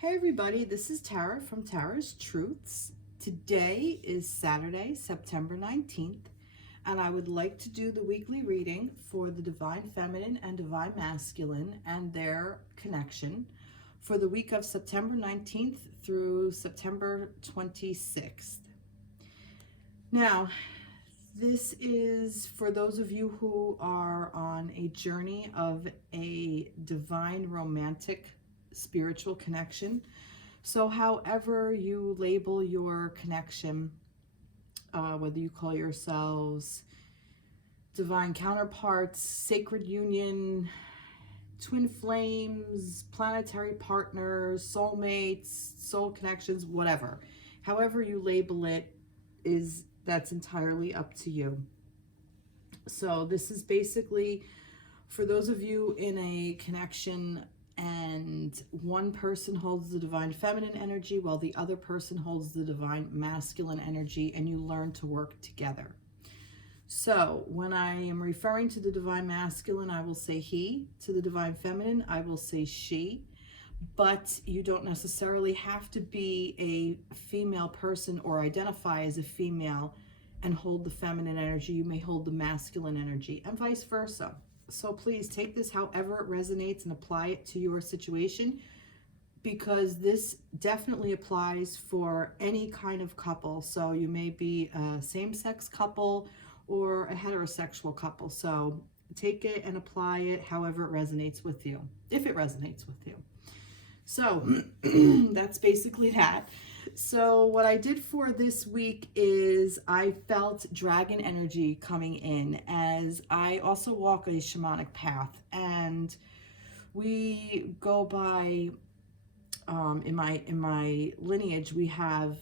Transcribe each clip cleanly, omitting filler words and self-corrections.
Hey everybody, this is Tara from Tara's Truths. Today is Saturday, September 19th, and I would like to do the weekly reading for the Divine Feminine and Divine Masculine and their connection for the week of September 19th through September 26th. Now, this is for those of you who are on a journey of a divine romantic spiritual connection. So however you label your connection, whether you call yourselves divine counterparts, sacred union, twin flames, planetary partners, soulmates, soul connections, whatever, however you label it, that's entirely up to you. So this is basically for those of you in a connection and one person holds the divine feminine energy while the other person holds the divine masculine energy, and you learn to work together. So when I am referring to the divine masculine, I will say he. To the divine feminine, I will say she. But you don't necessarily have to be a female person or identify as a female and hold the feminine energy. You may hold the masculine energy and vice versa. So please take this however it resonates and apply it to your situation, because this definitely applies for any kind of couple. So you may be a same-sex couple or a heterosexual couple. So take it and apply it however it resonates with you, if it resonates with you. So that's basically that. So what I did for this week is I felt dragon energy coming in, as I also walk a shamanic path, and we go by in my lineage we have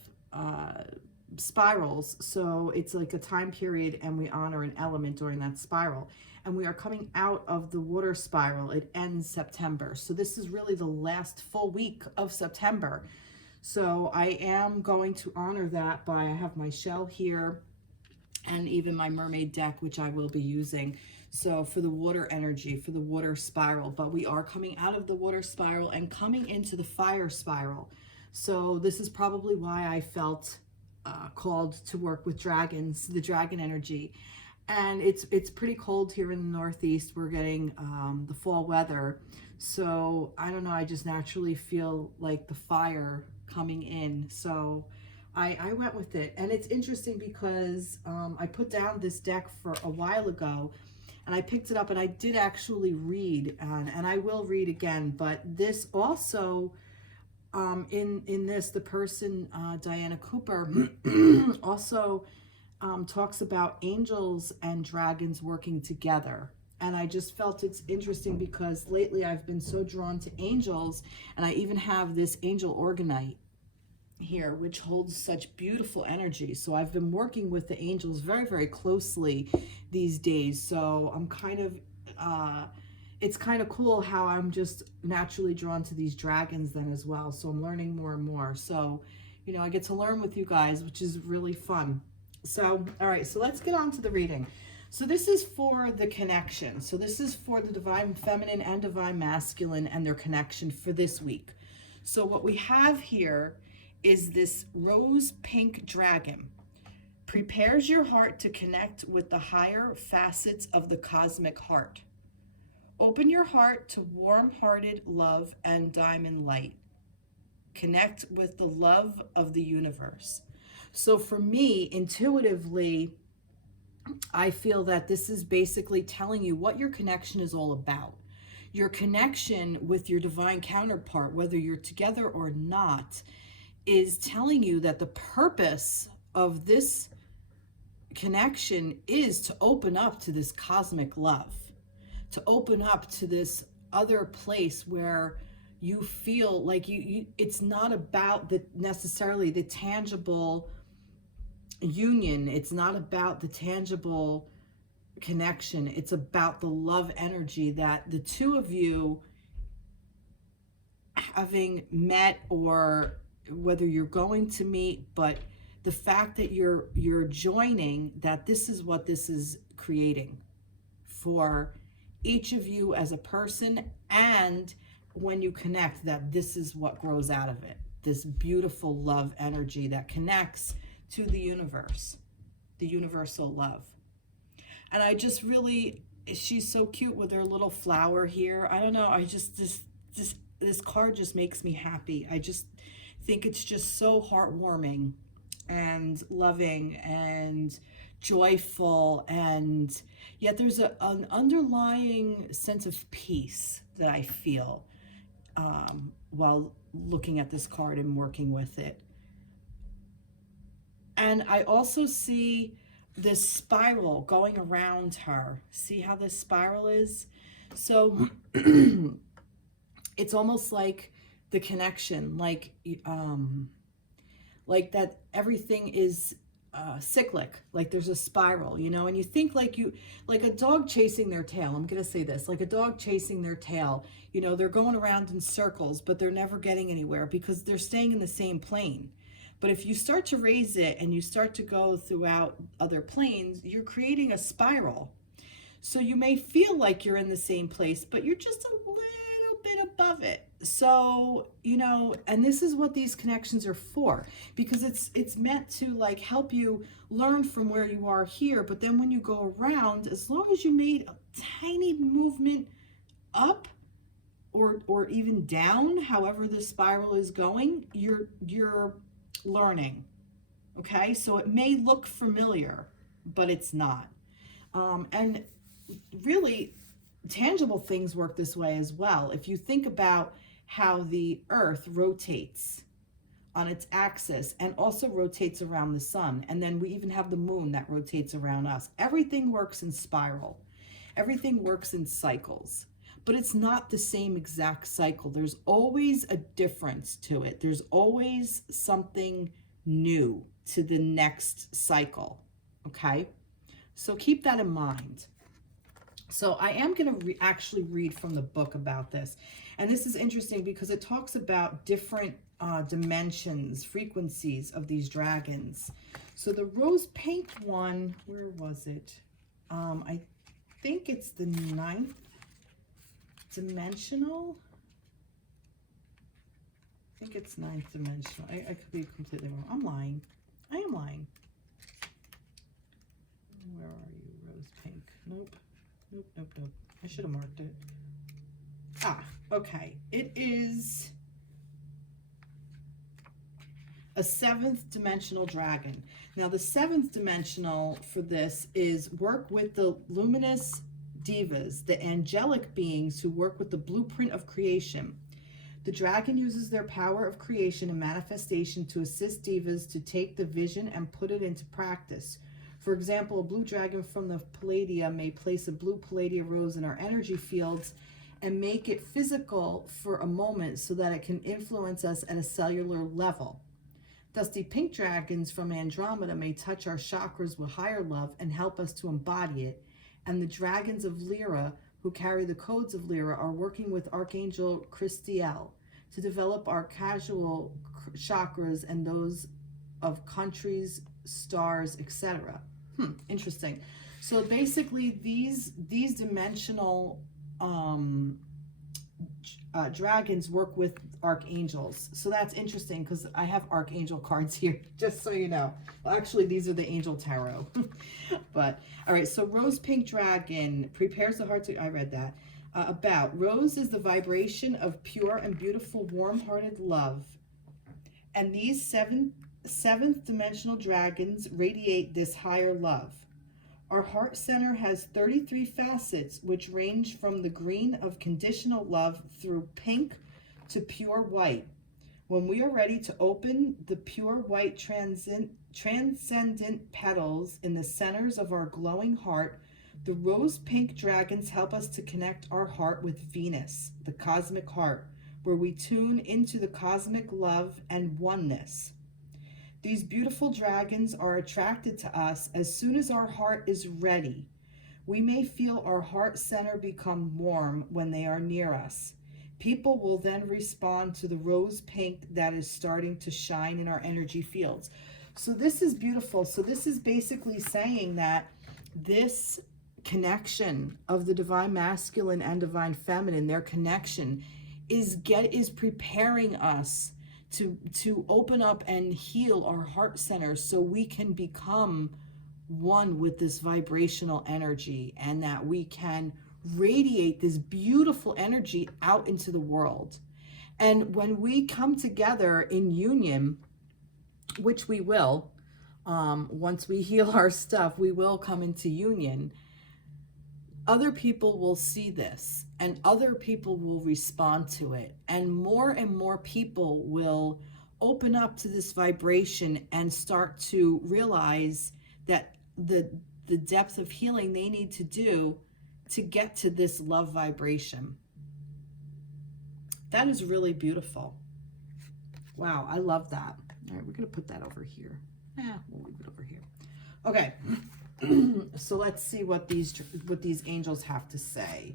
spirals. So it's like a time period and we honor an element during that spiral, and we are coming out of the water spiral. It ends September, so this is really the last full week of September. So I am going to honor that by, I have my shell here and even my mermaid deck, which I will be using. So for the water energy, for the water spiral, but we are coming out of the water spiral and coming into the fire spiral. So this is probably why I felt called to work with dragons, the dragon energy. And it's pretty cold here in the Northeast. We're getting the fall weather. So I don't know, I just naturally feel like the fire coming in. So I went with it. And it's interesting because I put down this deck for a while ago, and I picked it up and I did actually read, and I will read again. But this also, in this, the person, Diana Cooper, also talks about angels and dragons working together. And I just felt it's interesting because lately I've been so drawn to angels, and I even have this angel organite here, which holds such beautiful energy. So I've been working with the angels very, very closely these days. So I'm kind of, it's kind of cool how I'm just naturally drawn to these dragons then as well. So I'm learning more and more. So, you know, I get to learn with you guys, which is really fun. So, all right, so let's get on to the reading. So this is for the connection. So this is for the divine feminine and divine masculine and their connection for this week. So what we have here is this rose pink dragon. Prepares your heart to connect with the higher facets of the cosmic heart. Open your heart to warm-hearted love and diamond light. Connect with the love of the universe. So for me, intuitively, I feel that this is basically telling you what your connection is all about. Your connection with your divine counterpart, whether you're together or not, is telling you that the purpose of this connection is to open up to this cosmic love, to open up to this other place where you feel like it's not about necessarily the tangible union. It's not about the tangible connection. It's about the love energy that the two of you, having met or whether you're going to meet, but the fact that you're joining, that this is what this is creating for each of you as a person and when you connect, that this is what grows out of it. This beautiful love energy that connects to the universe, the universal love. And I just really, she's so cute with her little flower here. I don't know, I just, this card just makes me happy. I just think it's just so heartwarming and loving and joyful, and yet there's an underlying sense of peace that I feel while looking at this card and working with it. And I also see this spiral going around her. See how this spiral is? So it's almost like the connection, like that everything is cyclic, like there's a spiral, you know, and you think like a dog chasing their tail. I'm going to say this, like a dog chasing their tail, you know, they're going around in circles, but they're never getting anywhere because they're staying in the same plane. But if you start to raise it and you start to go throughout other planes, you're creating a spiral. So you may feel like you're in the same place, but you're just a little bit above it. So, you know, and this is what these connections are for, because it's meant to like help you learn from where you are here. But then when you go around, as long as you made a tiny movement up or even down, however the spiral is going, you're learning. Okay, so it may look familiar, but it's not. And really, tangible things work this way as well. If you think about how the earth rotates on its axis and also rotates around the sun, and then we even have the moon that rotates around us. Everything works in spiral. Everything works in cycles, but it's not the same exact cycle. There's always a difference to it. There's always something new to the next cycle, okay? So keep that in mind. So I am going to actually read from the book about this. And this is interesting because it talks about different dimensions, frequencies of these dragons. So the rose pink one, where was it? I think it's the 9th dimensional. I think it's 9th dimensional. I could be completely wrong. I'm lying. I am lying. Where are you, rose pink? Nope. Nope. I should have marked it. Ah, okay. It is a 7th dimensional dragon. Now, the 7th dimensional for this is work with the luminous divas, the angelic beings who work with the blueprint of creation. The dragon uses their power of creation and manifestation to assist divas to take the vision and put it into practice. For example, a blue dragon from the Palladia may place a blue Palladia rose in our energy fields and make it physical for a moment so that it can influence us at a cellular level. Dusty pink dragons from Andromeda may touch our chakras with higher love and help us to embody it. And the dragons of Lyra, who carry the codes of Lyra, are working with Archangel Christiel to develop our casual chakras and those of countries, stars, etc. Interesting. So basically, these dimensional dragons work with archangels. So that's interesting because I have archangel cards here, just so you know. Well, actually, these are the angel tarot. But all right. So rose pink dragon prepares the heart to. I read that. About rose is the vibration of pure and beautiful, warm-hearted love, and these seventh dimensional dragons radiate this higher love. Our heart center has 33 facets, which range from the green of conditional love through pink to pure white. When we are ready to open the pure white transcendent petals in the centers of our glowing heart, the rose pink dragons help us to connect our heart with Venus, the cosmic heart, where we tune into the cosmic love and oneness. These beautiful dragons are attracted to us as soon as our heart is ready. We may feel our heart center become warm when they are near us. People will then respond to the rose pink that is starting to shine in our energy fields. So this is beautiful. So this is basically saying that this connection of the divine masculine and divine feminine, their connection is preparing us to open up and heal our heart centers so we can become one with this vibrational energy, and that we can radiate this beautiful energy out into the world. And when we come together in union, which we will, once we heal our stuff, we will come into union. Other people will see this, and other people will respond to it, and more people will open up to this vibration and start to realize that the depth of healing they need to do to get to this love vibration. That is really beautiful. Wow, I love that. All right, we're going to put that over here. We'll leave it over here. Okay. So let's see what these angels have to say.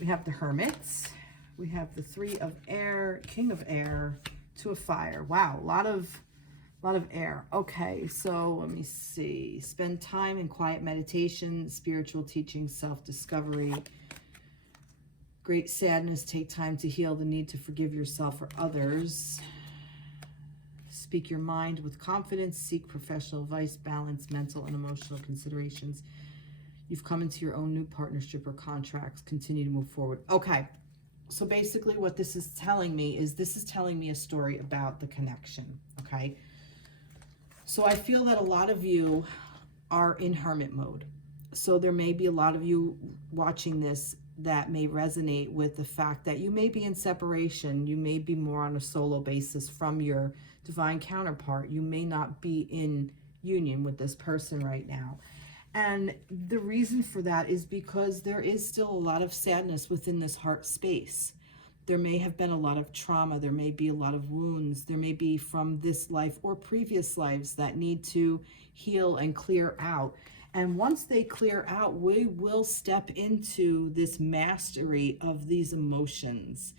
We have the Hermits. We have the Three of Air, King of Air, Two of Fire. Wow, a lot of air. Okay, so let me see. Spend time in quiet meditation, spiritual teaching, self-discovery. Great sadness. Take time to heal the need to forgive yourself or others. Speak your mind with confidence. Seek professional advice. Balance mental and emotional considerations. You've come into your own new partnership or contracts. Continue to move forward. Okay, so basically what this is telling me is a story about the connection, okay? So I feel that a lot of you are in hermit mode. So there may be a lot of you watching this that may resonate with the fact that you may be in separation. You may be more on a solo basis from your divine counterpart. You may not be in union with this person right now. And the reason for that is because there is still a lot of sadness within this heart space. There may have been a lot of trauma. There may be a lot of wounds. There may be from this life or previous lives that need to heal and clear out. And once they clear out, we will step into this mastery of these emotions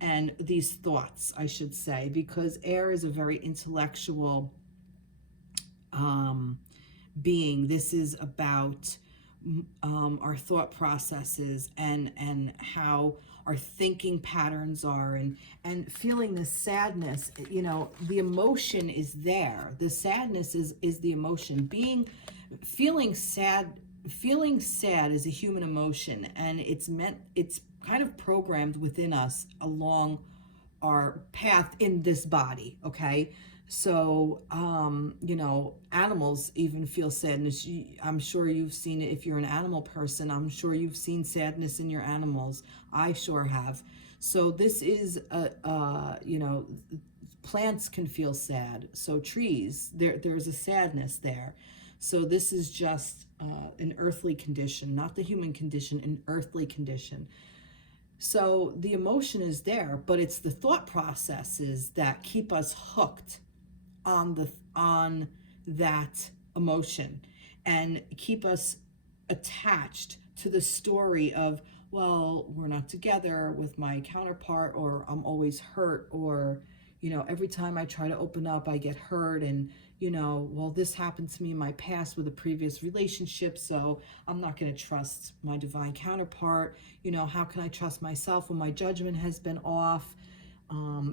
and these thoughts, I should say, because air is a very intellectual being. This is about our thought processes and how our thinking patterns are, and feeling the sadness. You know, the emotion is there. The sadness is the emotion. Feeling sad is a human emotion, and it's kind of programmed within us along our path in this body, okay? So, you know, animals even feel sadness. I'm sure you've seen it. If you're an animal person, I'm sure you've seen sadness in your animals. I sure have. So this is, you know, plants can feel sad. So trees, there's a sadness there. So this is just an earthly condition, not the human condition, an earthly condition. So the emotion is there, but it's the thought processes that keep us hooked on that emotion and keep us attached to the story of, well, we're not together with my counterpart, or I'm always hurt, or, you know, every time I try to open up, I get hurt, and, you know, well, this happened to me in my past with a previous relationship, so I'm not going to trust my divine counterpart. You know, how can I trust myself when my judgment has been off?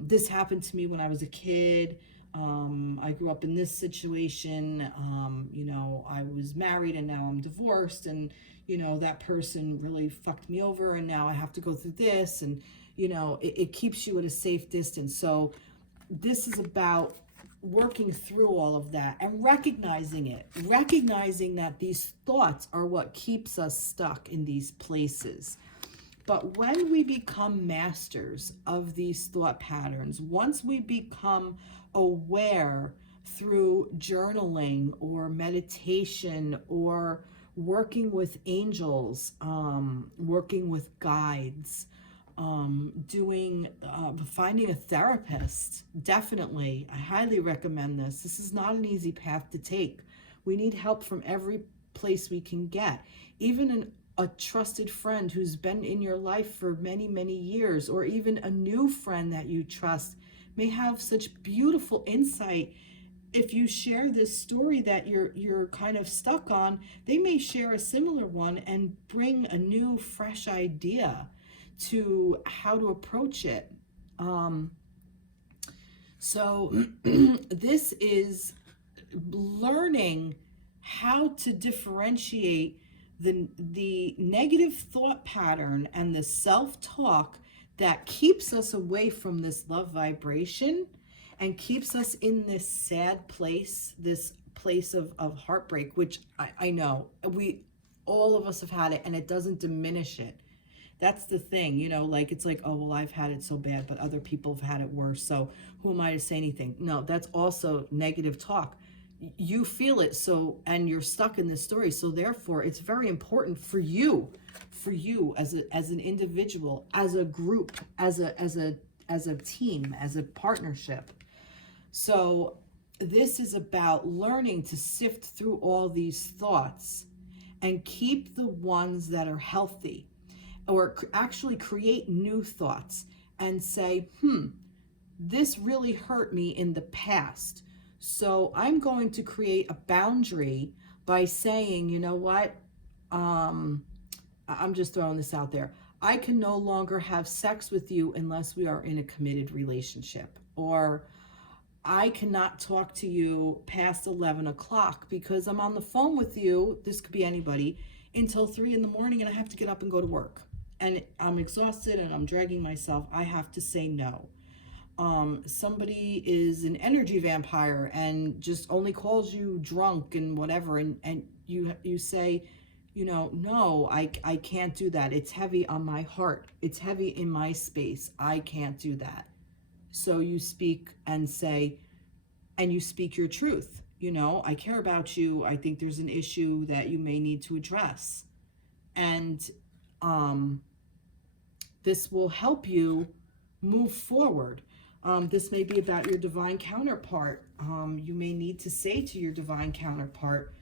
This happened to me when I was a kid. I grew up in this situation. You know, I was married and now I'm divorced, and, you know, that person really fucked me over, and now I have to go through this, and, you know, it keeps you at a safe distance. So this is about working through all of that and recognizing that these thoughts are what keeps us stuck in these places. But when we become masters of these thought patterns, once we become aware through journaling or meditation or working with angels, working with guides, finding a therapist, definitely, I highly recommend this. This is not an easy path to take. We need help from every place we can get. Even a trusted friend who's been in your life for many, many years, or even a new friend that you trust, may have such beautiful insight. If you share this story that you're kind of stuck on, they may share a similar one and bring a new, fresh idea to how to approach it. So this is learning how to differentiate the negative thought pattern and the self-talk that keeps us away from this love vibration and keeps us in this sad place, this place of heartbreak, which I know all of us have had it, and it doesn't diminish it. That's the thing, you know, like, it's like, oh, well, I've had it so bad, but other people have had it worse, so who am I to say anything? No, that's also negative talk. You feel it, so, and you're stuck in this story, so therefore it's very important for you as an individual, as a group, as a team, as a partnership. So this is about learning to sift through all these thoughts and keep the ones that are healthy, or actually create new thoughts and say, this really hurt me in the past. So I'm going to create a boundary by saying, you know what? I'm just throwing this out there. I can no longer have sex with you unless we are in a committed relationship. Or I cannot talk to you past 11 o'clock because I'm on the phone with you, this could be anybody, until 3 in the morning, and I have to get up and go to work. And I'm exhausted and I'm dragging myself. I have to say no. Somebody is an energy vampire and just only calls you drunk and whatever, and you say, you know, no, I can't do that. It's heavy on my heart. It's heavy in my space. I can't do that. So you speak and say, and you speak your truth. You know, I care about you. I think there's an issue that you may need to address. And this will help you move forward. This may be about your divine counterpart. You may need to say to your divine counterpart,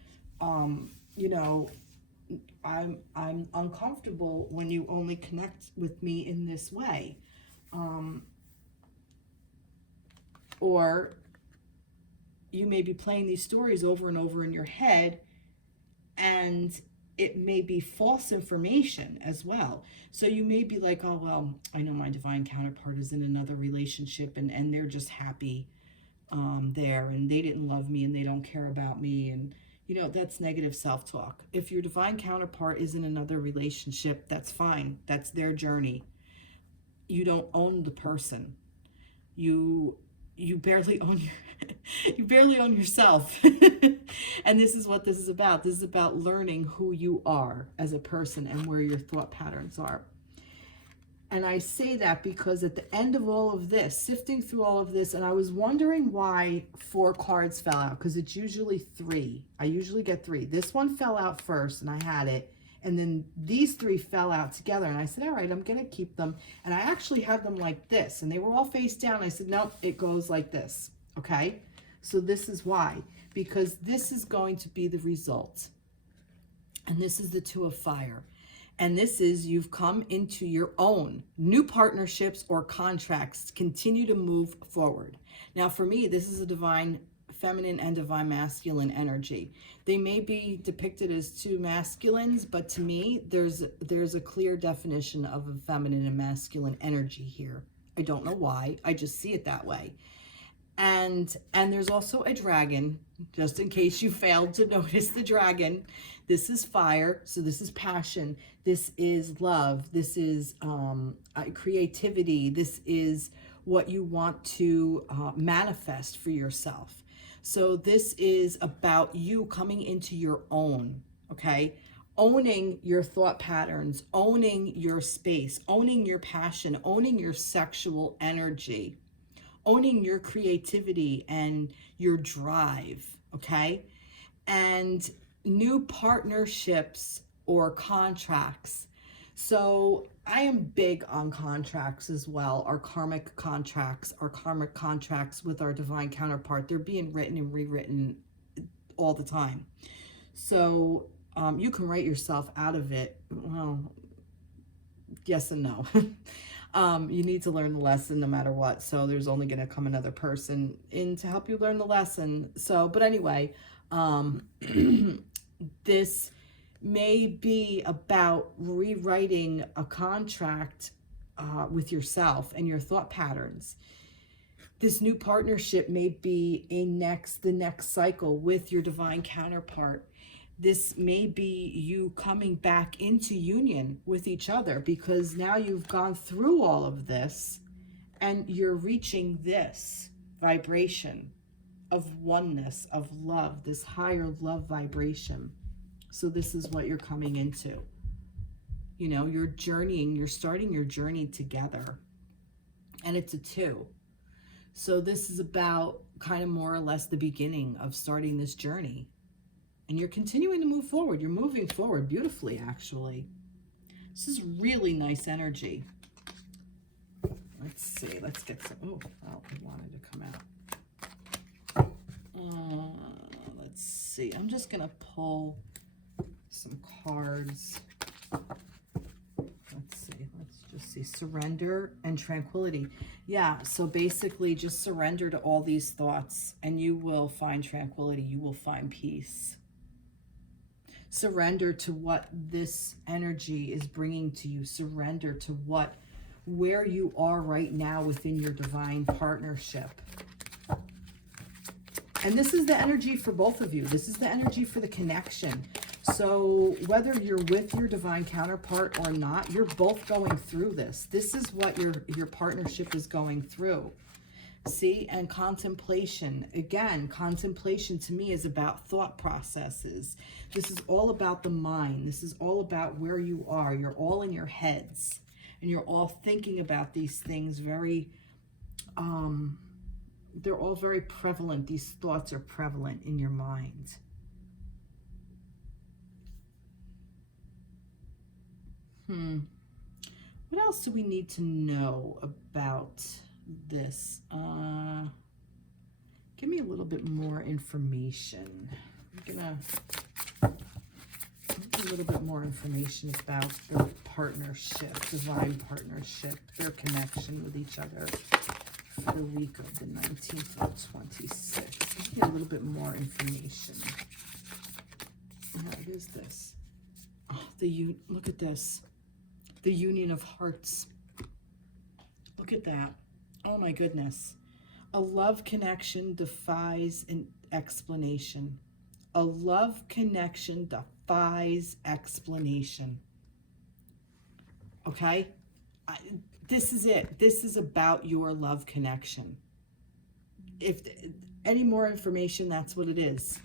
you know, I'm uncomfortable when you only connect with me in this way. Or you may be playing these stories over and over in your head, and it may be false information as well. So you may be like, oh, well, I know my divine counterpart is in another relationship and they're just happy there, and they didn't love me and they don't care about me. And, you know, that's negative self-talk. If your divine counterpart is in another relationship, that's fine. That's their journey. You don't own the person. You barely own you barely own yourself. And this is what this is about. This is about learning who you are as a person and where your thought patterns are. And I say that because at the end of all of this, sifting through all of this, and I was wondering why 4 cards fell out, because it's usually 3. I usually get 3. This one fell out first and I had it. And then these 3 fell out together. And I said, all right, I'm going to keep them. And I actually had them like this. And they were all face down. I said, nope, it goes like this. Okay? So this is why. Because this is going to be the result. And this is the 2 of fire. And this is, you've come into your own new partnerships or contracts. Continue to move forward. Now, for me, this is a divine feminine and divine masculine energy. They may be depicted as 2 masculines, but to me, there's a clear definition of a feminine and masculine energy here. I don't know why. I just see it that way. And there's also a dragon, just in case you failed to notice the dragon. This is fire, so this is passion. This is love. This is creativity. This is what you want to manifest for yourself. So this is about you coming into your own, okay? Owning your thought patterns, owning your space, owning your passion, owning your sexual energy, owning your creativity and your drive, okay? And new partnerships or contracts. So I am big on contracts as well, our karmic contracts with our divine counterpart. They're being written and rewritten all the time. So you can write yourself out of it. Well, yes and no. You need to learn the lesson no matter what. So there's only going to come another person in to help you learn the lesson. So, but anyway, this may be about rewriting a contract with yourself and your thought patterns. This new partnership may be the next cycle with your divine counterpart. This may be you coming back into union with each other, because now you've gone through all of this and you're reaching this vibration of oneness, of love, this higher love vibration. So this is what you're coming into. You know, you're journeying, you're starting your journey together. And it's a 2. So this is about kind of more or less the beginning of starting this journey. And you're continuing to move forward. You're moving forward beautifully, actually. This is really nice energy. Let's see. Let's get some. Oh, well, I wanted to come out. Let's see. I'm just going to pull some cards. Let's see. Let's just see. Surrender and tranquility. Yeah, so basically just surrender to all these thoughts and you will find tranquility. You will find peace. Surrender to what this energy is bringing to you. Surrender to where you are right now within your divine partnership. And this is the energy for both of you. This is the energy for the connection. So whether you're with your divine counterpart or not, you're both going through this. This is what your partnership is going through. See, and contemplation. Again, contemplation to me is about thought processes. This is all about the mind. This is all about where you are. You're all in your heads. And you're all thinking about these things very, they're all very prevalent. These thoughts are prevalent in your mind. What else do we need to know about this? Give me a little bit more information. I'm gonna give a little bit more information about their partnership, divine partnership, their connection with each other for the week of the 19th to the 26th. Give me a little bit more information. What is this? Oh, look at this. The union of hearts. Look at that. Oh my goodness. A love connection defies an explanation. A love connection defies explanation. Okay? This is it. This is about your love connection. If any more information, that's what it is.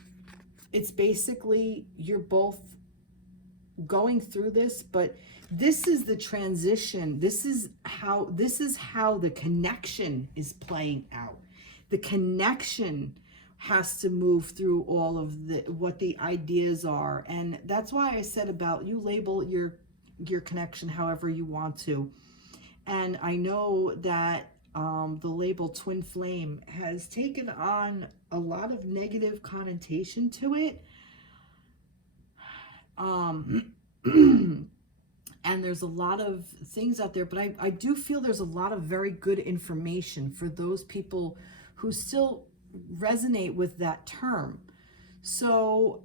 It's basically you're both going through this, but this is the transition. This is how the connection is playing out. The connection has to move through all of what the ideas are. And that's why I said about you label your connection however you want to. And I know that the label twin flame has taken on a lot of negative connotation to it. And there's a lot of things out there, but I do feel there's a lot of very good information for those people who still resonate with that term. So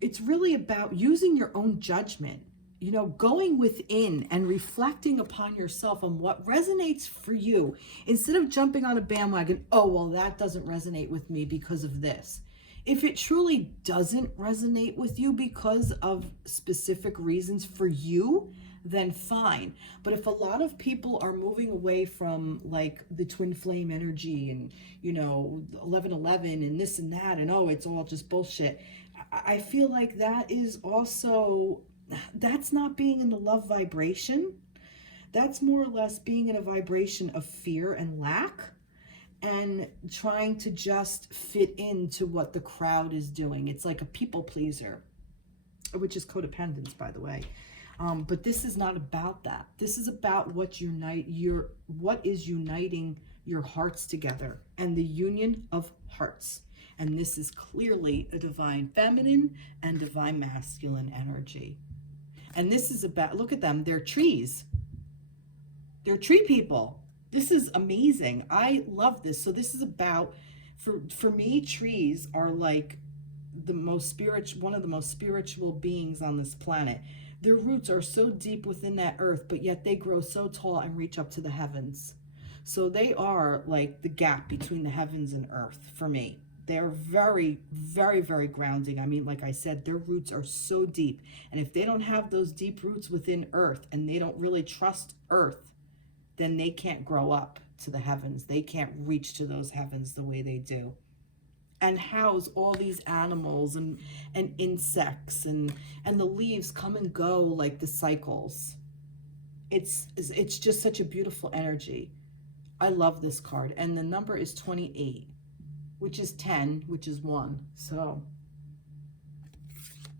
it's really about using your own judgment, you know, going within and reflecting upon yourself on what resonates for you, instead of jumping on a bandwagon. Oh, well, that doesn't resonate with me because of this. If it truly doesn't resonate with you because of specific reasons for you, then fine. But if a lot of people are moving away from like the twin flame energy and, you know, 1111 and this and that, and oh, it's all just bullshit, I feel like that is also, that's not being in the love vibration. That's more or less being in a vibration of fear and lack, and trying to just fit into what the crowd is doing. It's like a people pleaser, which is codependence, by the way. But this is not about that. This is about what is uniting your hearts together, and the union of hearts. And this is clearly a divine feminine and divine masculine energy. And this is about, look at them, they're trees. They're tree people. This is amazing. I love this. So this is about, for me, trees are like the most spiritual, one of the most spiritual beings on this planet. Their roots are so deep within that earth, but yet they grow so tall and reach up to the heavens. So they are like the gap between the heavens and earth for me. They're very, very, very grounding. I mean, like I said, their roots are so deep. And if they don't have those deep roots within earth and they don't really trust earth, then they can't grow up to the heavens. They can't reach to those heavens the way they do. And house all these animals and insects and the leaves come and go like the cycles. It's just such a beautiful energy. I love this card. And the number is 28, which is 10, which is 1. So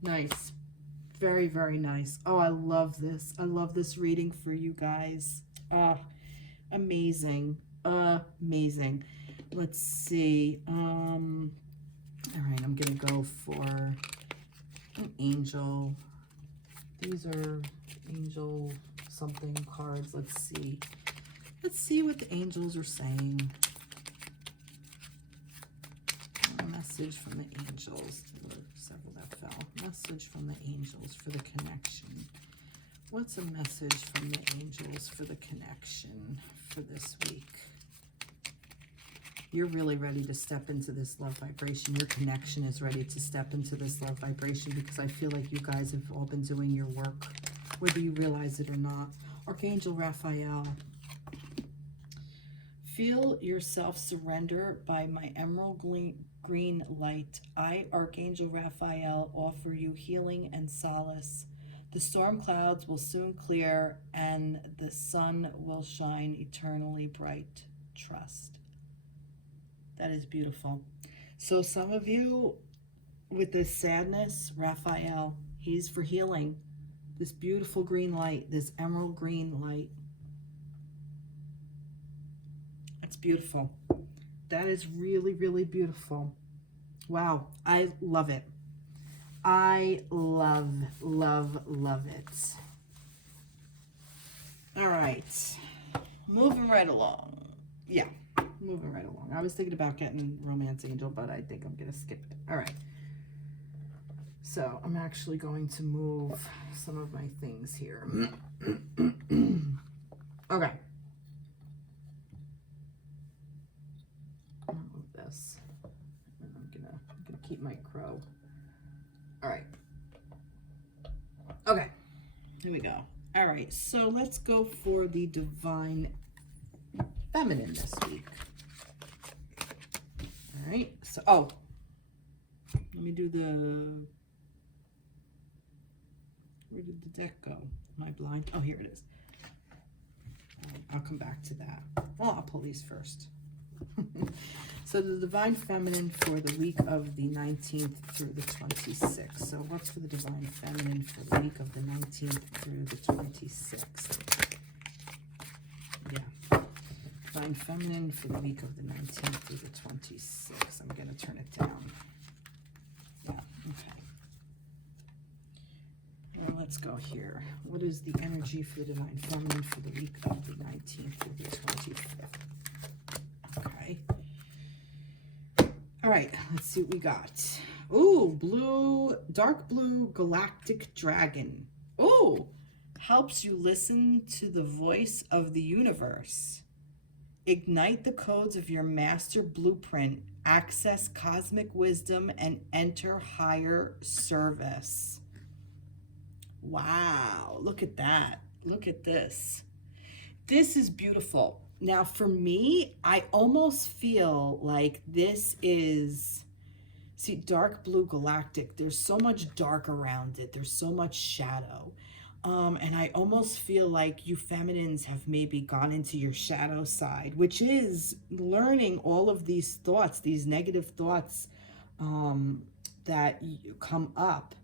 nice. Very, very nice. Oh, I love this. I love this reading for you guys. Amazing. Amazing. Let's see. All right, I'm going to go for an angel. These are angel something cards. Let's see. Let's see what the angels are saying. A message from the angels. There were several that fell. Message from the angels for the connection. What's a message from the angels for the connection for this week? You're really ready to step into this love vibration. Your connection is ready to step into this love vibration because I feel like you guys have all been doing your work, whether you realize it or not. Archangel Raphael. Feel yourself surrender by my emerald green light. I, Archangel Raphael, offer you healing and solace. The storm clouds will soon clear and the sun will shine eternally bright. Trust. That is beautiful. So some of you with this sadness, Raphael, he's for healing. This beautiful green light, this emerald green light. That's beautiful. That is really, really beautiful. Wow, I love it. I love, love, love it. All right, moving right along. Yeah, moving right along. I was thinking about getting Romance Angel, but I think I'm going to skip it. All right. So I'm actually going to move some of my things here. Okay. I'll move this. And I'm gonna keep my crow. All right. Okay. Here we go. All right. So let's go for the Divine Feminine this week. All right. So, let me do the... Where did the deck go? Am I blind? Oh, here it is. I'll come back to that. Well, I'll pull these first. So the Divine Feminine for the week of the 19th through the 26th. So what's for the Divine Feminine for the week of the 19th through the 26th? Yeah. Divine Feminine for the week of the 19th through the 26th. I'm going to turn it down. Yeah, okay. Well, let's go here. What is the energy for the Divine Feminine for the week of the 19th through the 25th? Okay. All right, let's see what we got. Ooh, blue, dark blue galactic dragon. Ooh, helps you listen to the voice of the universe. Ignite the codes of your master blueprint, access cosmic wisdom, and enter higher service. Wow, look at that. Look at this. This is beautiful. Now, for me, I almost feel like this is, see, dark blue galactic. There's so much dark around it. There's so much shadow. And I almost feel like you feminines have maybe gone into your shadow side, which is learning all of these thoughts, these negative thoughts that come up.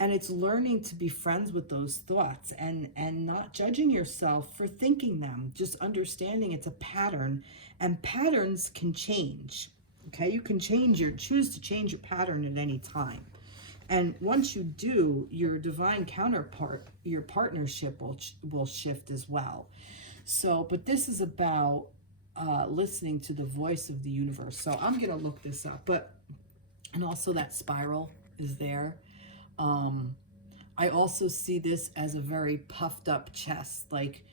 And it's learning to be friends with those thoughts and not judging yourself for thinking them, just understanding it's a pattern, and patterns can change. Okay, you can choose to change your pattern at any time. And once you do, your divine counterpart, your partnership will shift as well. So, but this is about listening to the voice of the universe. So I'm going to look this up, and also that spiral is there. I also see this as a very puffed up chest, like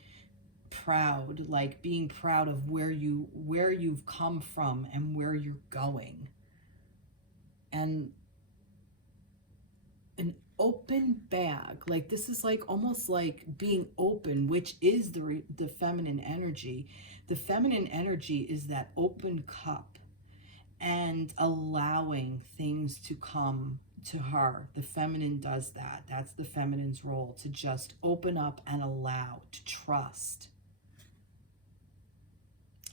proud, like being proud of where you've come from and where you're going. And an open bag, like this is like almost like being open, which is the feminine energy. The feminine energy is that open cup and allowing things to come to her. The feminine does that. That's the feminine's role, to just open up and allow, to trust.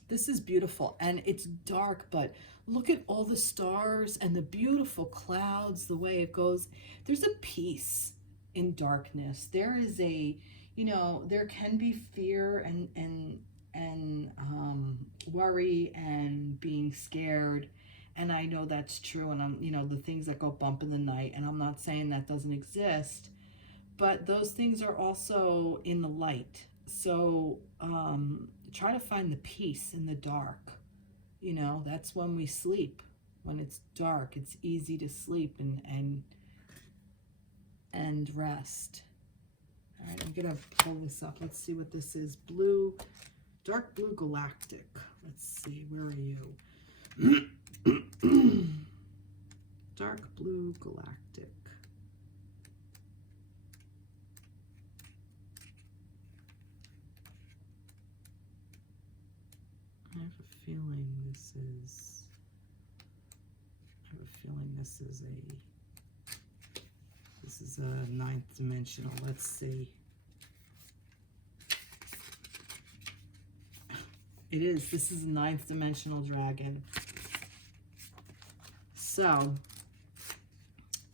This is beautiful, and it's dark, but look at all the stars and the beautiful clouds, the way it goes. There's a peace in darkness. There is a, you know, there can be fear and worry and being scared. And I know that's true. And I'm, you know, the things that go bump in the night, and I'm not saying that doesn't exist, but those things are also in the light. So try to find the peace in the dark. You know, that's when we sleep. When it's dark, it's easy to sleep and rest. All right, I'm gonna pull this up. Let's see what this is. Blue, dark blue galactic. Let's see, where are you? Dark blue galactic. I have a feeling this is a ninth dimensional. Let's see. It is. This is a ninth dimensional dragon. So,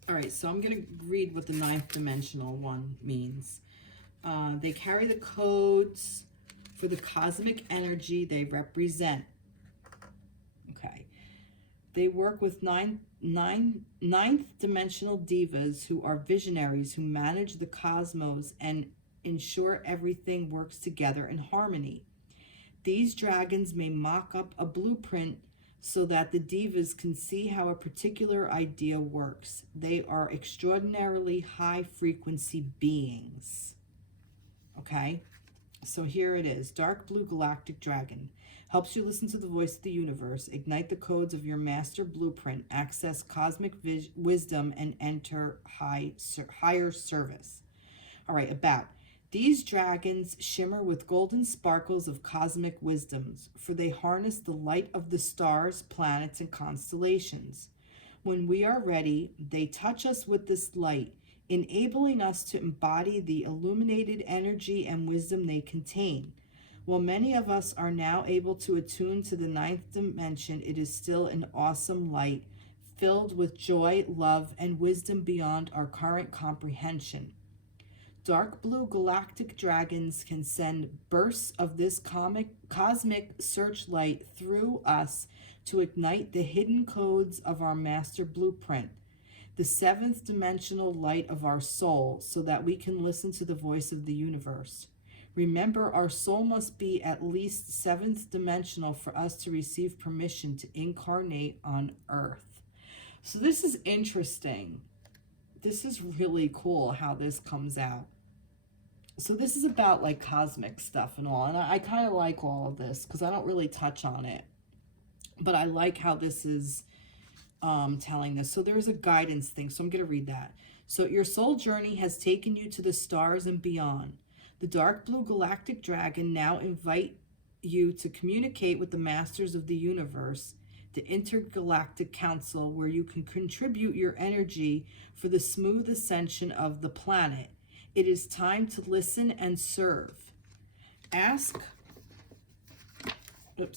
all right, so I'm going to read what the ninth dimensional one means. They carry the codes for the cosmic energy they represent. Okay. They work with ninth dimensional divas who are visionaries who manage the cosmos and ensure everything works together in harmony. These dragons may mock up a blueprint so that the divas can see how a particular idea works. They are extraordinarily high frequency beings. Okay, so here it is. Dark blue galactic dragon helps you listen to the voice of the universe, ignite the codes of your master blueprint, access cosmic wisdom, and enter higher service. All right, about. These dragons shimmer with golden sparkles of cosmic wisdoms, for they harness the light of the stars, planets, and constellations. When we are ready, they touch us with this light, enabling us to embody the illuminated energy and wisdom they contain. While many of us are now able to attune to the ninth dimension, it is still an awesome light, filled with joy, love, and wisdom beyond our current comprehension. Dark blue galactic dragons can send bursts of this cosmic searchlight through us to ignite the hidden codes of our master blueprint, the seventh dimensional light of our soul, so that we can listen to the voice of the universe. Remember, our soul must be at least seventh dimensional for us to receive permission to incarnate on Earth. So this is interesting. This is really cool how this comes out. So this is about like cosmic stuff and all. And I kind of like all of this because I don't really touch on it. But I like how this is telling this. So there's a guidance thing. So I'm going to read that. So your soul journey has taken you to the stars and beyond. The dark blue galactic dragon now invite you to communicate with the masters of the universe, the intergalactic council, where you can contribute your energy for the smooth ascension of the planet. It is time to listen and serve. Ask the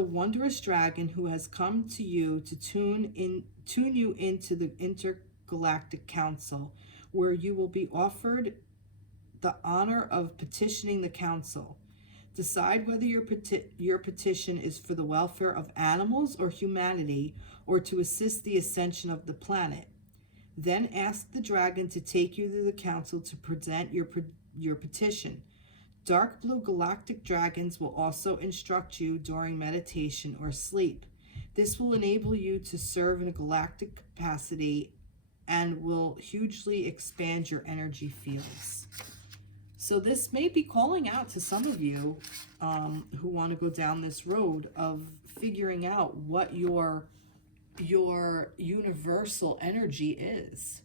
wondrous dragon who has come to you to tune you into the intergalactic council, where you will be offered the honor of petitioning the council. Decide whether your petition is for the welfare of animals or humanity, or to assist the ascension of the planet. Then ask the dragon to take you to the council to present your petition. Dark blue galactic dragons will also instruct you during meditation or sleep. This will enable you to serve in a galactic capacity and will hugely expand your energy fields. So this may be calling out to some of you who want to go down this road of figuring out what your universal energy is.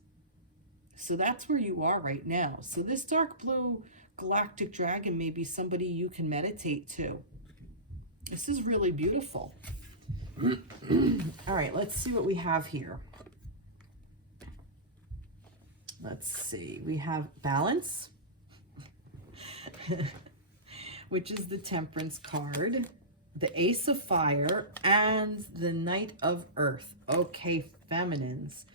So that's where you are right now. So this dark blue galactic dragon may be somebody you can meditate to. This is really beautiful. All right, let's see what we have here. Let's see. We have balance, which is the Temperance card, the Ace of Fire, and the Knight of Earth. Okay, feminines.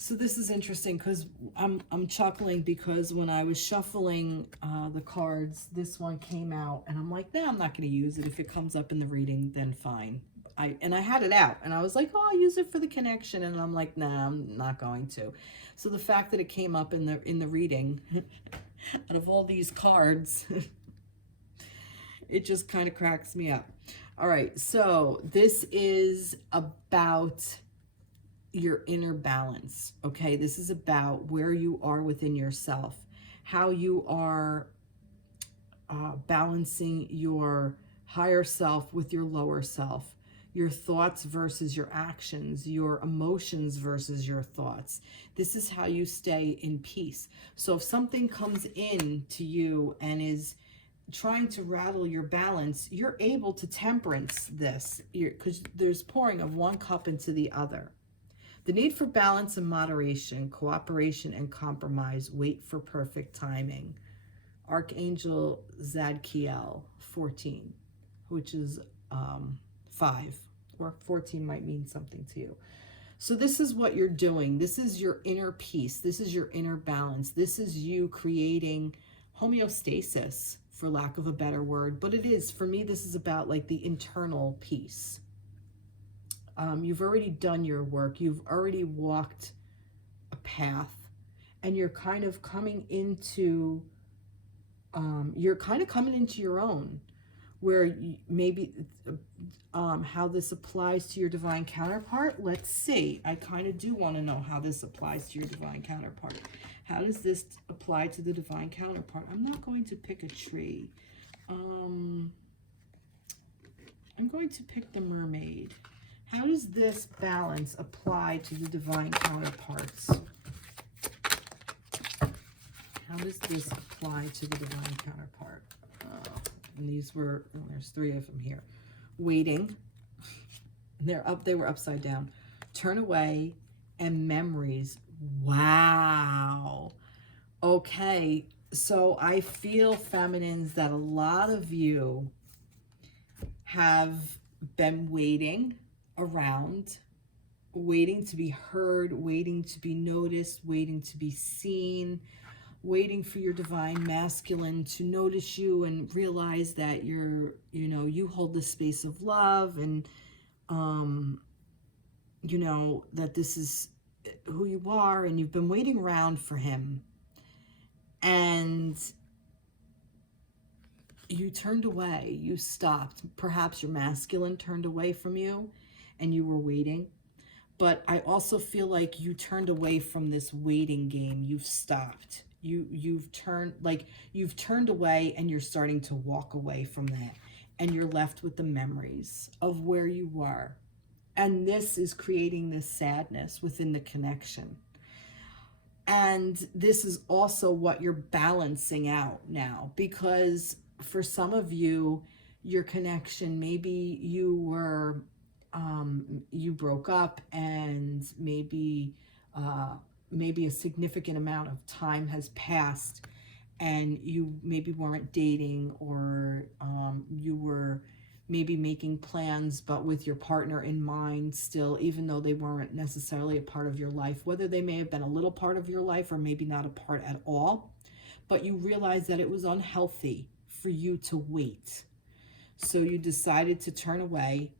So this is interesting because I'm chuckling because when I was shuffling the cards, this one came out, and I'm like, nah, I'm not going to use it. If it comes up in the reading, then fine. I had it out, and I was like, oh, I'll use it for the connection, and I'm like, nah, I'm not going to. So the fact that it came up in the reading, out of all these cards, it just kind of cracks me up. All right, so this is about your inner balance, okay? This is about where you are within yourself, how you are balancing your higher self with your lower self, your thoughts versus your actions, your emotions versus your thoughts. This is how you stay in peace. So if something comes in to you and is trying to rattle your balance, you're able to temperance this, because there's pouring of one cup into the other. The need for balance and moderation, cooperation and compromise, wait for perfect timing. Archangel Zadkiel, 14, which is 5, or 14 might mean something to you. So this is what you're doing. This is your inner peace. This is your inner balance. This is you creating homeostasis, for lack of a better word. But it is, for me, this is about like the internal peace. You've already done your work. You've already walked a path, and you're kind of coming into, your own, where maybe how this applies to your divine counterpart. Let's see. I kind of do want to know how this applies to your divine counterpart. How does this apply to the divine counterpart? I'm not going to pick a tree. I'm going to pick the mermaid. How does this balance apply to the divine counterparts? How does this apply to the divine counterpart? And these were, there's 3 of them here. Waiting. They were upside down. Turn away and memories. Wow. Okay. So I feel, feminines, that a lot of you have been waiting around, waiting to be heard, waiting to be noticed, waiting to be seen, waiting for your divine masculine to notice you and realize that you hold the space of love, and that this is who you are, and you've been waiting around for him, and you turned away, you stopped. Perhaps your masculine turned away from you and you were waiting. But I also feel like you turned away from this waiting game. You've stopped. You've turned away, and you're starting to walk away from that. And you're left with the memories of where you were. And this is creating this sadness within the connection. And this is also what you're balancing out now, because for some of you, your connection, maybe you were, you broke up, and maybe a significant amount of time has passed, and you maybe weren't dating, or you were maybe making plans, but with your partner in mind still, even though they weren't necessarily a part of your life, whether they may have been a little part of your life or maybe not a part at all, but you realized that it was unhealthy for you to wait. So you decided to turn away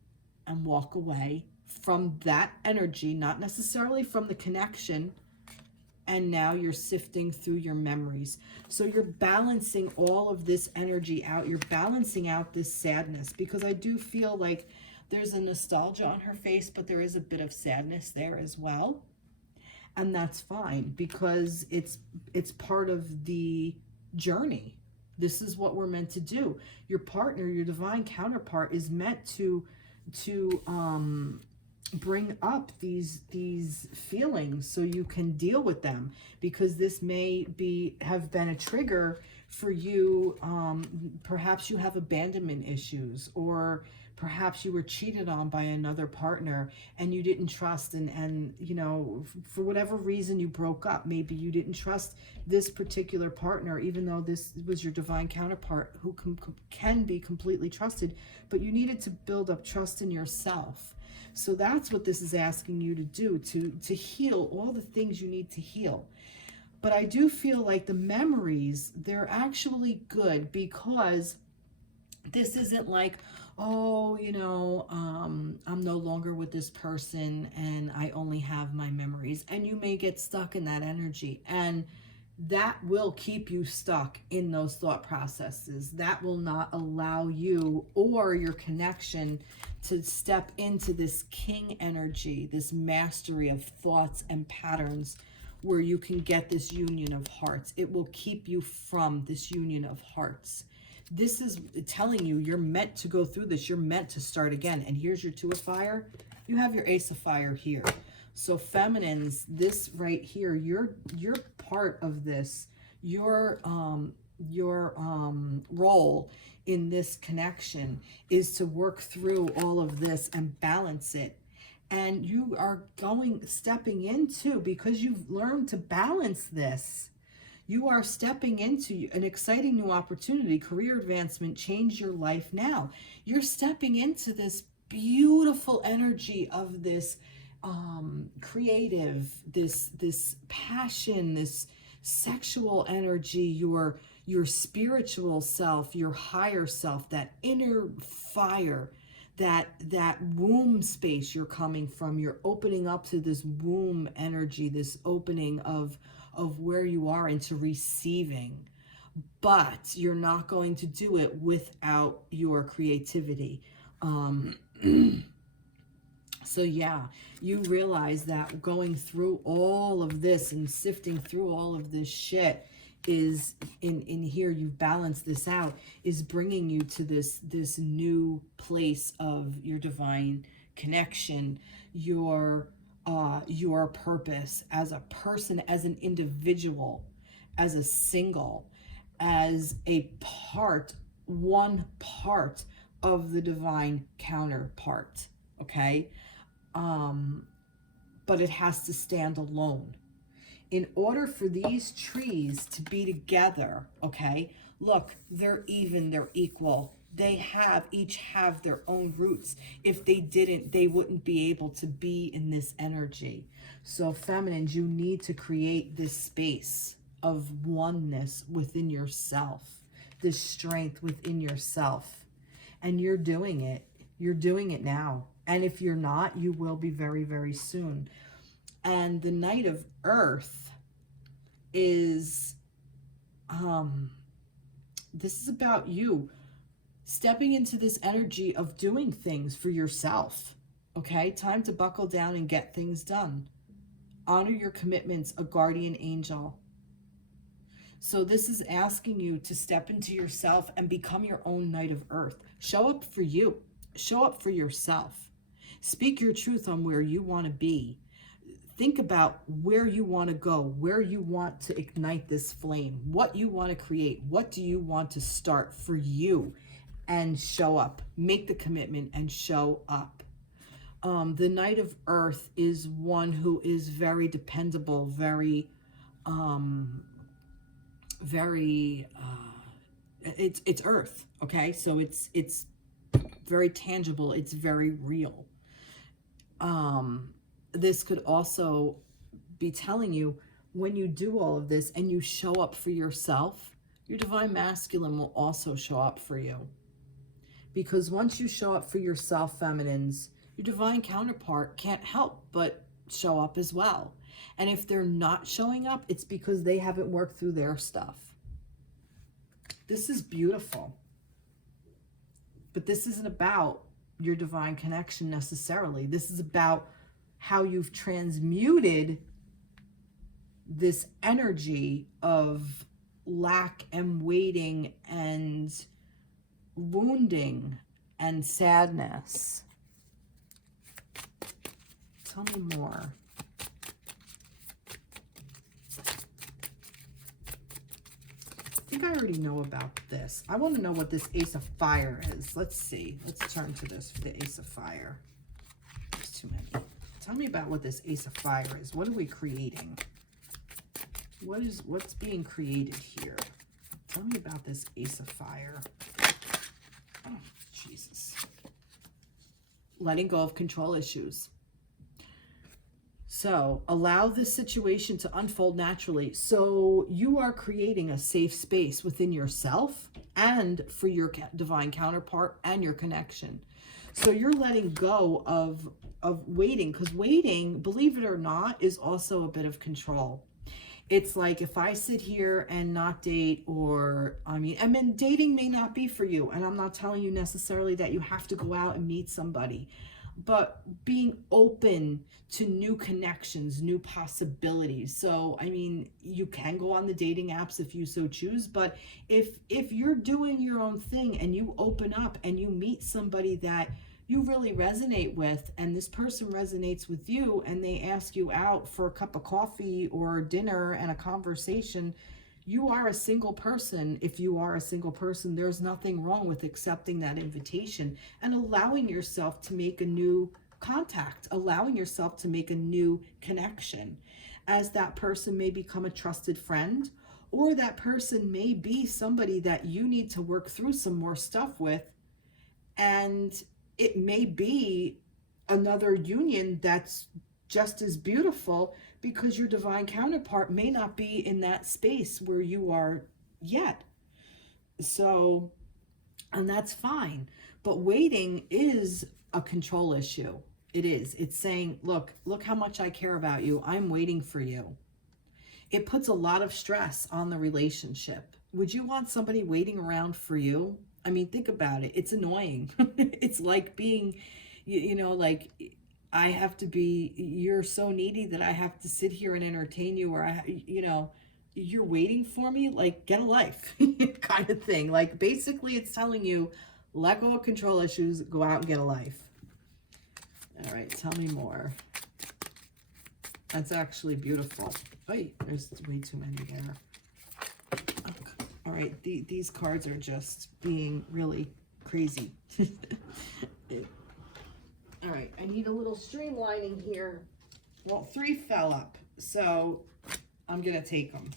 and walk away from that energy, not necessarily from the connection. And now you're sifting through your memories. So you're balancing all of this energy out. You're balancing out this sadness, because I do feel like there's a nostalgia on her face, but there is a bit of sadness there as well. And that's fine, because it's part of the journey. This is what we're meant to do. Your partner, your divine counterpart, is meant to bring up these feelings so you can deal with them, because this may have been a trigger for you. Perhaps you have abandonment issues, or perhaps you were cheated on by another partner and you didn't trust, and you know, for whatever reason you broke up. Maybe you didn't trust this particular partner, even though this was your divine counterpart who can be completely trusted, but you needed to build up trust in yourself. So that's what this is asking you to do, to heal all the things you need to heal. But I do feel like the memories, they're actually good, because this isn't like, oh, you know, I'm no longer with this person and I only have my memories. And you may get stuck in that energy, and that will keep you stuck in those thought processes. That will not allow you or your connection to step into this king energy, this mastery of thoughts and patterns, where you can get this union of hearts. It will keep you from this union of hearts. This is telling you you're meant to go through this. You're meant to start again. And here's your Two of Fire. You have your Ace of Fire here. So feminines, this right here, you're part of this. Your role in this connection is to work through all of this and balance it. And you are stepping into, because you've learned to balance this, you are stepping into an exciting new opportunity, career advancement, change your life now. You're stepping into this beautiful energy of this creative, this passion, this sexual energy, your spiritual self, your higher self, that inner fire, that womb space you're coming from. You're opening up to this womb energy, this opening of where you are into receiving. But you're not going to do it without your creativity. So yeah, you realize that going through all of this and sifting through all of this shit is in here, you balance this out, is bringing you to this new place of your divine connection, your purpose as a person, as an individual, as a single, as a part, one part of the divine counterpart. Okay. But it has to stand alone. In order for these trees to be together, okay, look, they're even, they're equal. They each have their own roots. If they didn't, they wouldn't be able to be in this energy. So feminines, you need to create this space of oneness within yourself, this strength within yourself. And you're doing it. You're doing it now. And if you're not, you will be very, very soon. And the Knight of Earth is, this is about you stepping into this energy of doing things for yourself. Okay, time to buckle down and get things done. Honor your commitments, a guardian angel. So this is asking you to step into yourself and become your own Knight of Earth. Show up for you. Show up for yourself. Speak your truth on where you want to be. Think about where you want to go, where you want to ignite this flame, what you want to create, what do you want to start for you, and show up. Make the commitment and show up. The Knight of Earth is one who is very dependable, very it's Earth, okay? So it's very tangible, it's very real. This could also be telling you, when you do all of this and you show up for yourself, your divine masculine will also show up for you. Because once you show up for yourself, feminines, your divine counterpart can't help but show up as well. And if they're not showing up, it's because they haven't worked through their stuff. This is beautiful. But this isn't about your divine connection necessarily. This is about how you've transmuted this energy of lack and waiting and wounding and sadness. Tell me more. I think I already know about this. I want to know what this Ace of Fire is. Let's see. Let's turn to this for the Ace of Fire. There's too many. Tell me about what this Ace of Fire is. What are we creating? What's being created here? Tell me about this Ace of Fire. Oh, Jesus. Letting go of control issues. So allow this situation to unfold naturally. So you are creating a safe space within yourself and for your divine counterpart and your connection. So you're letting go of waiting, because waiting, believe it or not, is also a bit of control. It's like if I sit here and not date, or I mean, dating may not be for you. And I'm not telling you necessarily that you have to go out and meet somebody. But being open to new connections, new possibilities. So, I mean, you can go on the dating apps if you so choose, but if you're doing your own thing and you open up and you meet somebody that you really resonate with, and this person resonates with you, and they ask you out for a cup of coffee or dinner and a conversation, you are a single person. If you are a single person, there's nothing wrong with accepting that invitation and allowing yourself to make a new contact, allowing yourself to make a new connection, as that person may become a trusted friend, or that person may be somebody that you need to work through some more stuff with. And it may be another union that's just as beautiful, because your divine counterpart may not be in that space where you are yet. So, and that's fine. But waiting is a control issue. It is. It's saying, look how much I care about you. I'm waiting for you. It puts a lot of stress on the relationship. Would you want somebody waiting around for you? I mean, think about it. It's annoying. It's like being, like, I have to be, you're so needy that I have to sit here and entertain you, or you're waiting for me, like, get a life kind of thing. Like, basically it's telling you, let go of control issues, go out and get a life. All right, tell me more. That's actually beautiful. Wait, there's way too many there. Okay. All right, these cards are just being really crazy. All right, I need a little streamlining here. Well, 3 fell up, so I'm going to take them.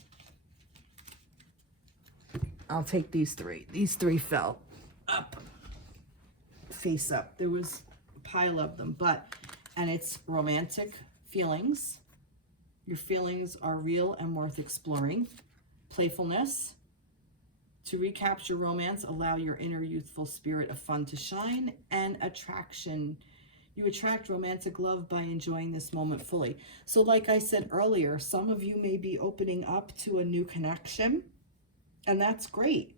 I'll take these 3. These 3 fell up, face up. There was a pile of them, and it's romantic feelings. Your feelings are real and worth exploring. Playfulness. To recapture romance, allow your inner youthful spirit of fun to shine. And attraction. You attract romantic love by enjoying this moment fully. So like I said earlier, some of you may be opening up to a new connection, and that's great.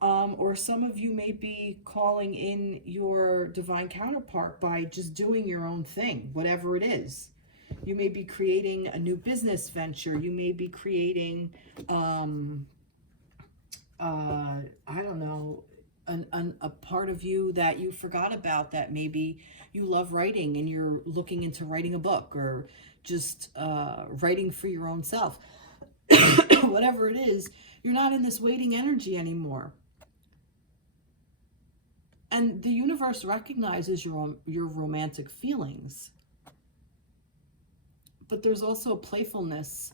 Or some of you may be calling in your divine counterpart by just doing your own thing, whatever it is. You may be creating a new business venture. You may be creating, I don't know, a part of you that you forgot about, that maybe you love writing and you're looking into writing a book, or just writing for your own self. Whatever it is, you're not in this waiting energy anymore. And the universe recognizes your romantic feelings. But there's also playfulness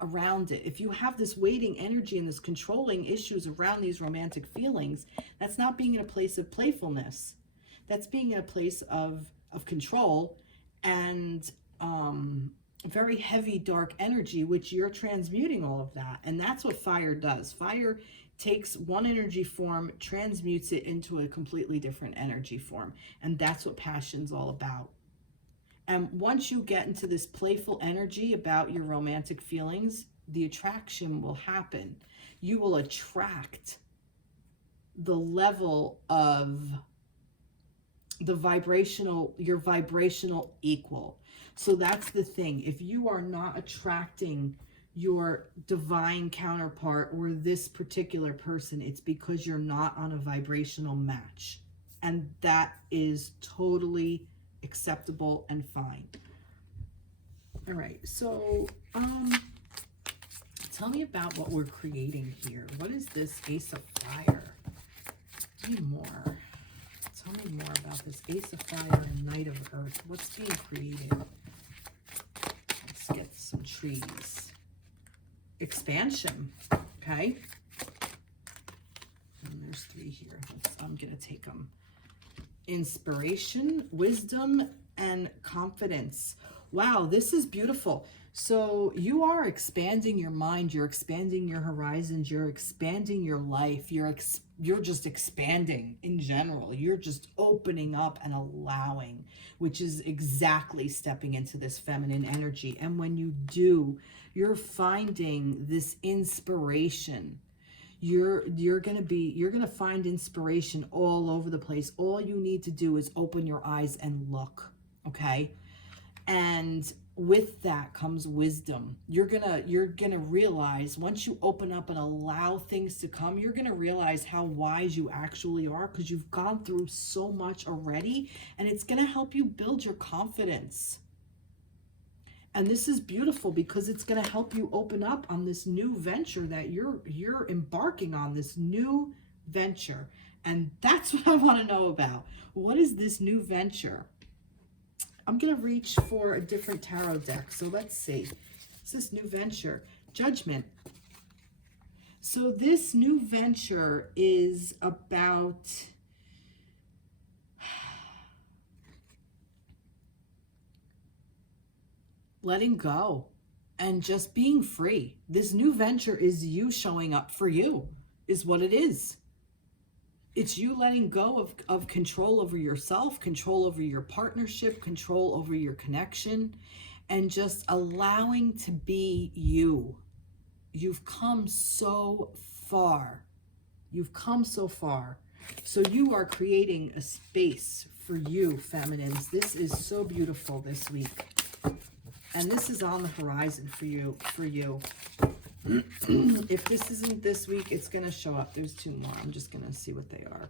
around it. If you have this waiting energy and this controlling issues around these romantic feelings, that's not being in a place of playfulness. That's being in a place of control and very heavy, dark energy, which you're transmuting all of that. And that's what fire does. Fire takes one energy form, transmutes it into a completely different energy form. And that's what passion's all about. And once you get into this playful energy about your romantic feelings, the attraction will happen. You will attract the level of your vibrational equal. So that's the thing. If you are not attracting your divine counterpart or this particular person, it's because you're not on a vibrational match. And that is totally acceptable and fine. All right, so tell me about what we're creating here. What is this Ace of Fire? Tell me more. Tell me more about this Ace of Fire and Knight of Earth. What's being created? Let's get some trees. Expansion, okay? And there's 3 here. I'm going to take them. Inspiration, wisdom, and confidence. Wow, this is beautiful. So you are expanding your mind, you're expanding your horizons, you're expanding your life, you're just expanding in general. You're just opening up and allowing, which is exactly stepping into this feminine energy. And when you do, you're finding this inspiration. You're gonna find inspiration all over the place. All you need to do is open your eyes and look, okay? And with that comes wisdom. You're gonna realize, once you open up and allow things to come, you're gonna realize how wise you actually are, because you've gone through so much already, and it's gonna help you build your confidence. And this is beautiful because it's going to help you open up on this new venture that you're embarking on, this new venture. And that's what I want to know about. What is this new venture? I'm going to reach for a different tarot deck. So let's see. What's this new venture? Judgment. So this new venture is about letting go and just being free. This new venture is you showing up for you, is what it is. It's you letting go of control over yourself, control over your partnership, control over your connection, and just allowing to be you. You've come so far. You've come so far. So you are creating a space for you, feminines. This is so beautiful this week. And this is on the horizon for you. If this isn't this week, it's going to show up. There's 2 more. I'm just going to see what they are.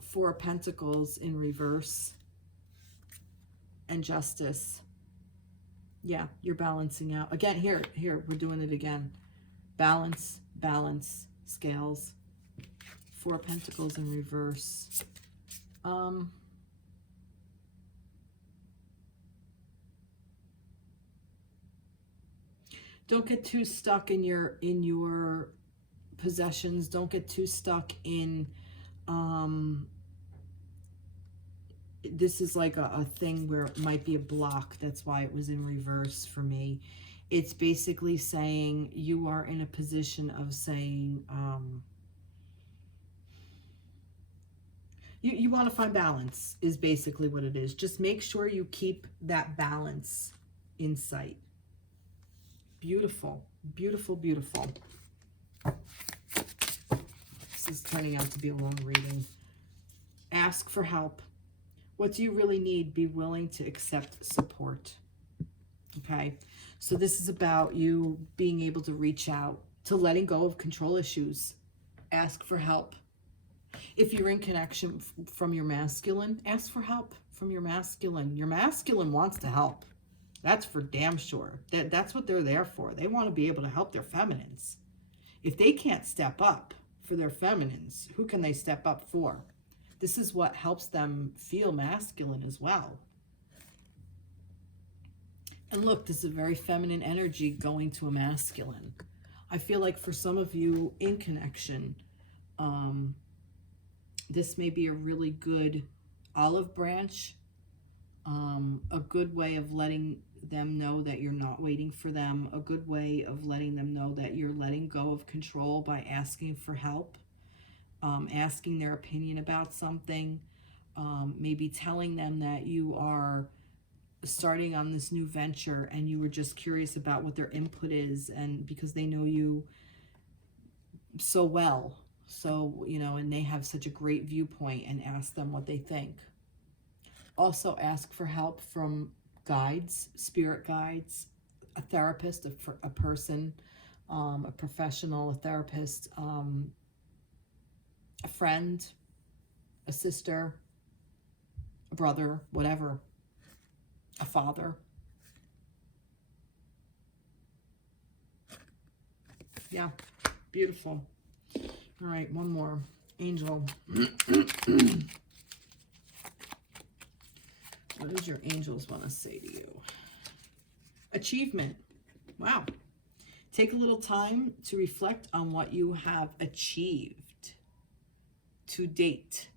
4 of Pentacles in reverse. And Justice. Yeah, you're balancing out. Again, here, we're doing it again. Balance, scales. 4 of Pentacles in reverse. Don't get too stuck in your possessions. Don't get too stuck in, this is like a thing where it might be a block. That's why it was in reverse for me. It's basically saying you are in a position of saying, you want to find balance is basically what it is. Just make sure you keep that balance in sight. Beautiful, beautiful, beautiful. This is turning out to be a long reading. Ask for help. What do you really need? Be willing to accept support. Okay, so this is about you being able to reach out, to letting go of control issues. Ask for help. If you're in connection from your masculine, ask for help from your masculine. Your masculine wants to help. That's for damn sure. That's what they're there for. They want to be able to help their feminines. If they can't step up for their feminines, who can they step up for? This is what helps them feel masculine as well. And look, this is a very feminine energy going to a masculine. I feel like for some of you in connection, this may be a really good olive branch, a good way of letting them know that you're not waiting for them, a good way of letting them know that you're letting go of control by asking for help, asking their opinion about something, maybe telling them that you are starting on this new venture and you were just curious about what their input is, and because they know you so well. So, you know, and they have such a great viewpoint, and ask them what they think. Also ask for help from guides, spirit guides, a therapist, a person, a professional, a therapist, a friend, a sister, a brother, whatever, a father. Yeah, beautiful. All right, one more. Angel. What does your angels want to say to you? Achievement. Wow. Take a little time to reflect on what you have achieved to date.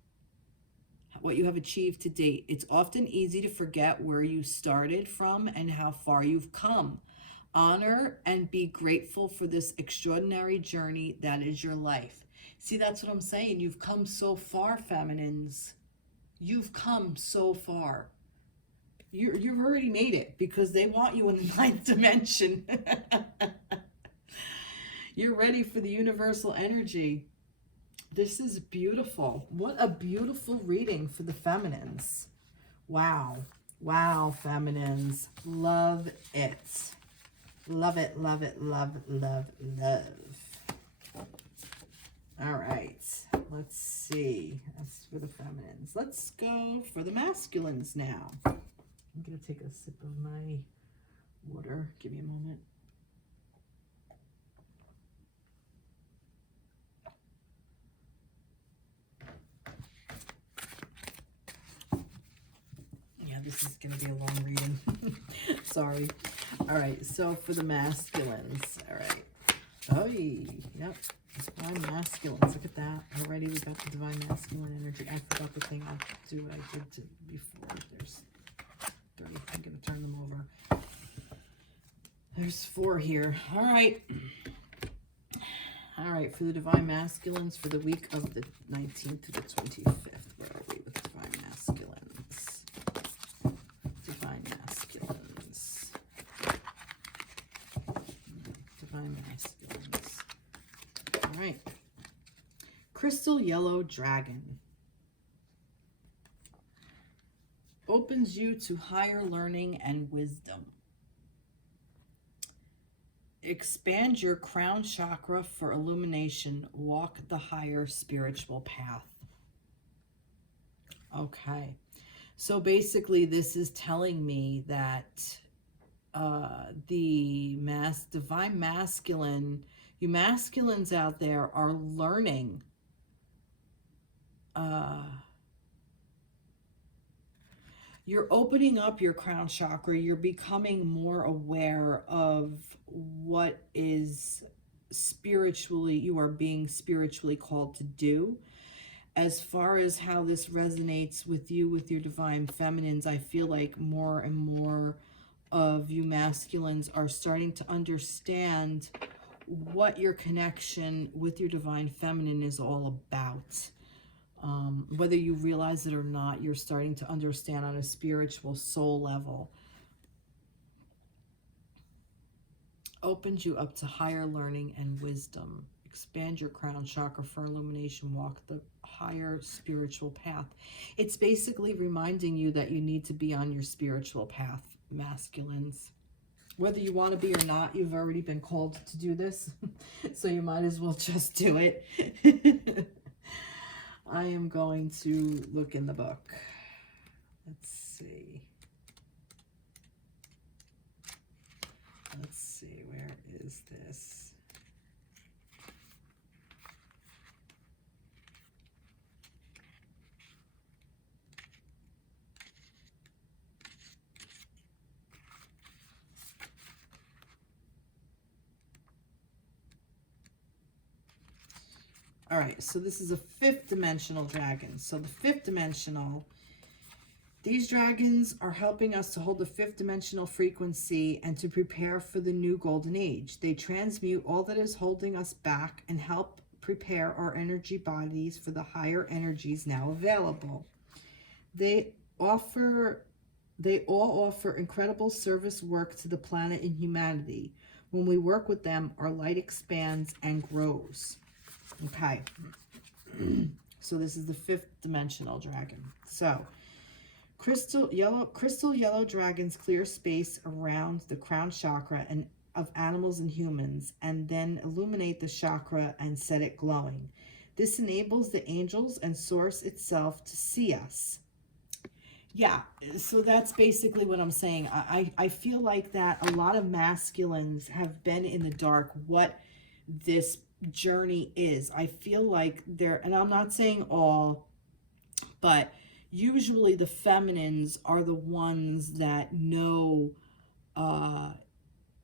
What you have achieved to date. It's often easy to forget where you started from and how far you've come. Honor and be grateful for this extraordinary journey that is your life. See, that's what I'm saying. You've come so far, feminines. You've come so far. You've already made it, because they want you in the 9th dimension. You're ready for the universal energy. This is beautiful. What a beautiful reading for the feminines. Wow. Wow, feminines. Love it. Love it, love it, love, love, love. All right. Let's see. That's for the feminines. Let's go for the masculines now. I'm going to take a sip of my water. Give me a moment. Yeah, this is going to be a long reading. Sorry. All right, so for the masculines. All right. Oh, yep. Divine masculines. Look at that. Already we got the divine masculine energy. I forgot the thing. I'll do what I did before. There's 30. I'm going to turn them over. There's 4 here. All right. All right, for the divine masculines for the week of the 19th to the 25th. Where are we with divine masculines? Divine masculines. Divine masculines. All right. Crystal yellow dragon. Opens you to higher learning and wisdom. Expand your crown chakra for illumination. Walk the higher spiritual path. Okay. So basically this is telling me that the divine masculine, you masculines out there are learning you're opening up your crown chakra. You're becoming more aware of what is spiritually, you are being spiritually called to do. As far as how this resonates with you, with your divine feminines, I feel like more and more of you masculines are starting to understand what your connection with your divine feminine is all about. Whether you realize it or not, you're starting to understand on a spiritual soul level. Opens you up to higher learning and wisdom. Expand your crown chakra for illumination. Walk the higher spiritual path. It's basically reminding you that you need to be on your spiritual path, masculines. Whether you want to be or not, you've already been called to do this. So you might as well just do it. I am going to look in the book. Let's see. Let's see, where is this? All right, so this is a 5th dimensional dragon. So the 5th dimensional, these dragons are helping us to hold the 5th dimensional frequency and to prepare for the new golden age. They transmute all that is holding us back and help prepare our energy bodies for the higher energies now available. They all offer incredible service work to the planet and humanity. When we work with them, our light expands and grows. Okay, So this is the 5th dimensional dragon. So crystal yellow dragons clear space around the crown chakra and of animals and humans, and then illuminate the chakra and set it glowing. This enables the angels and source itself to see us. Yeah, so that's basically what I'm saying. I feel like that a lot of masculines have been in the dark what this journey is. I feel like they're, and I'm not saying all, but usually the feminines are the ones that know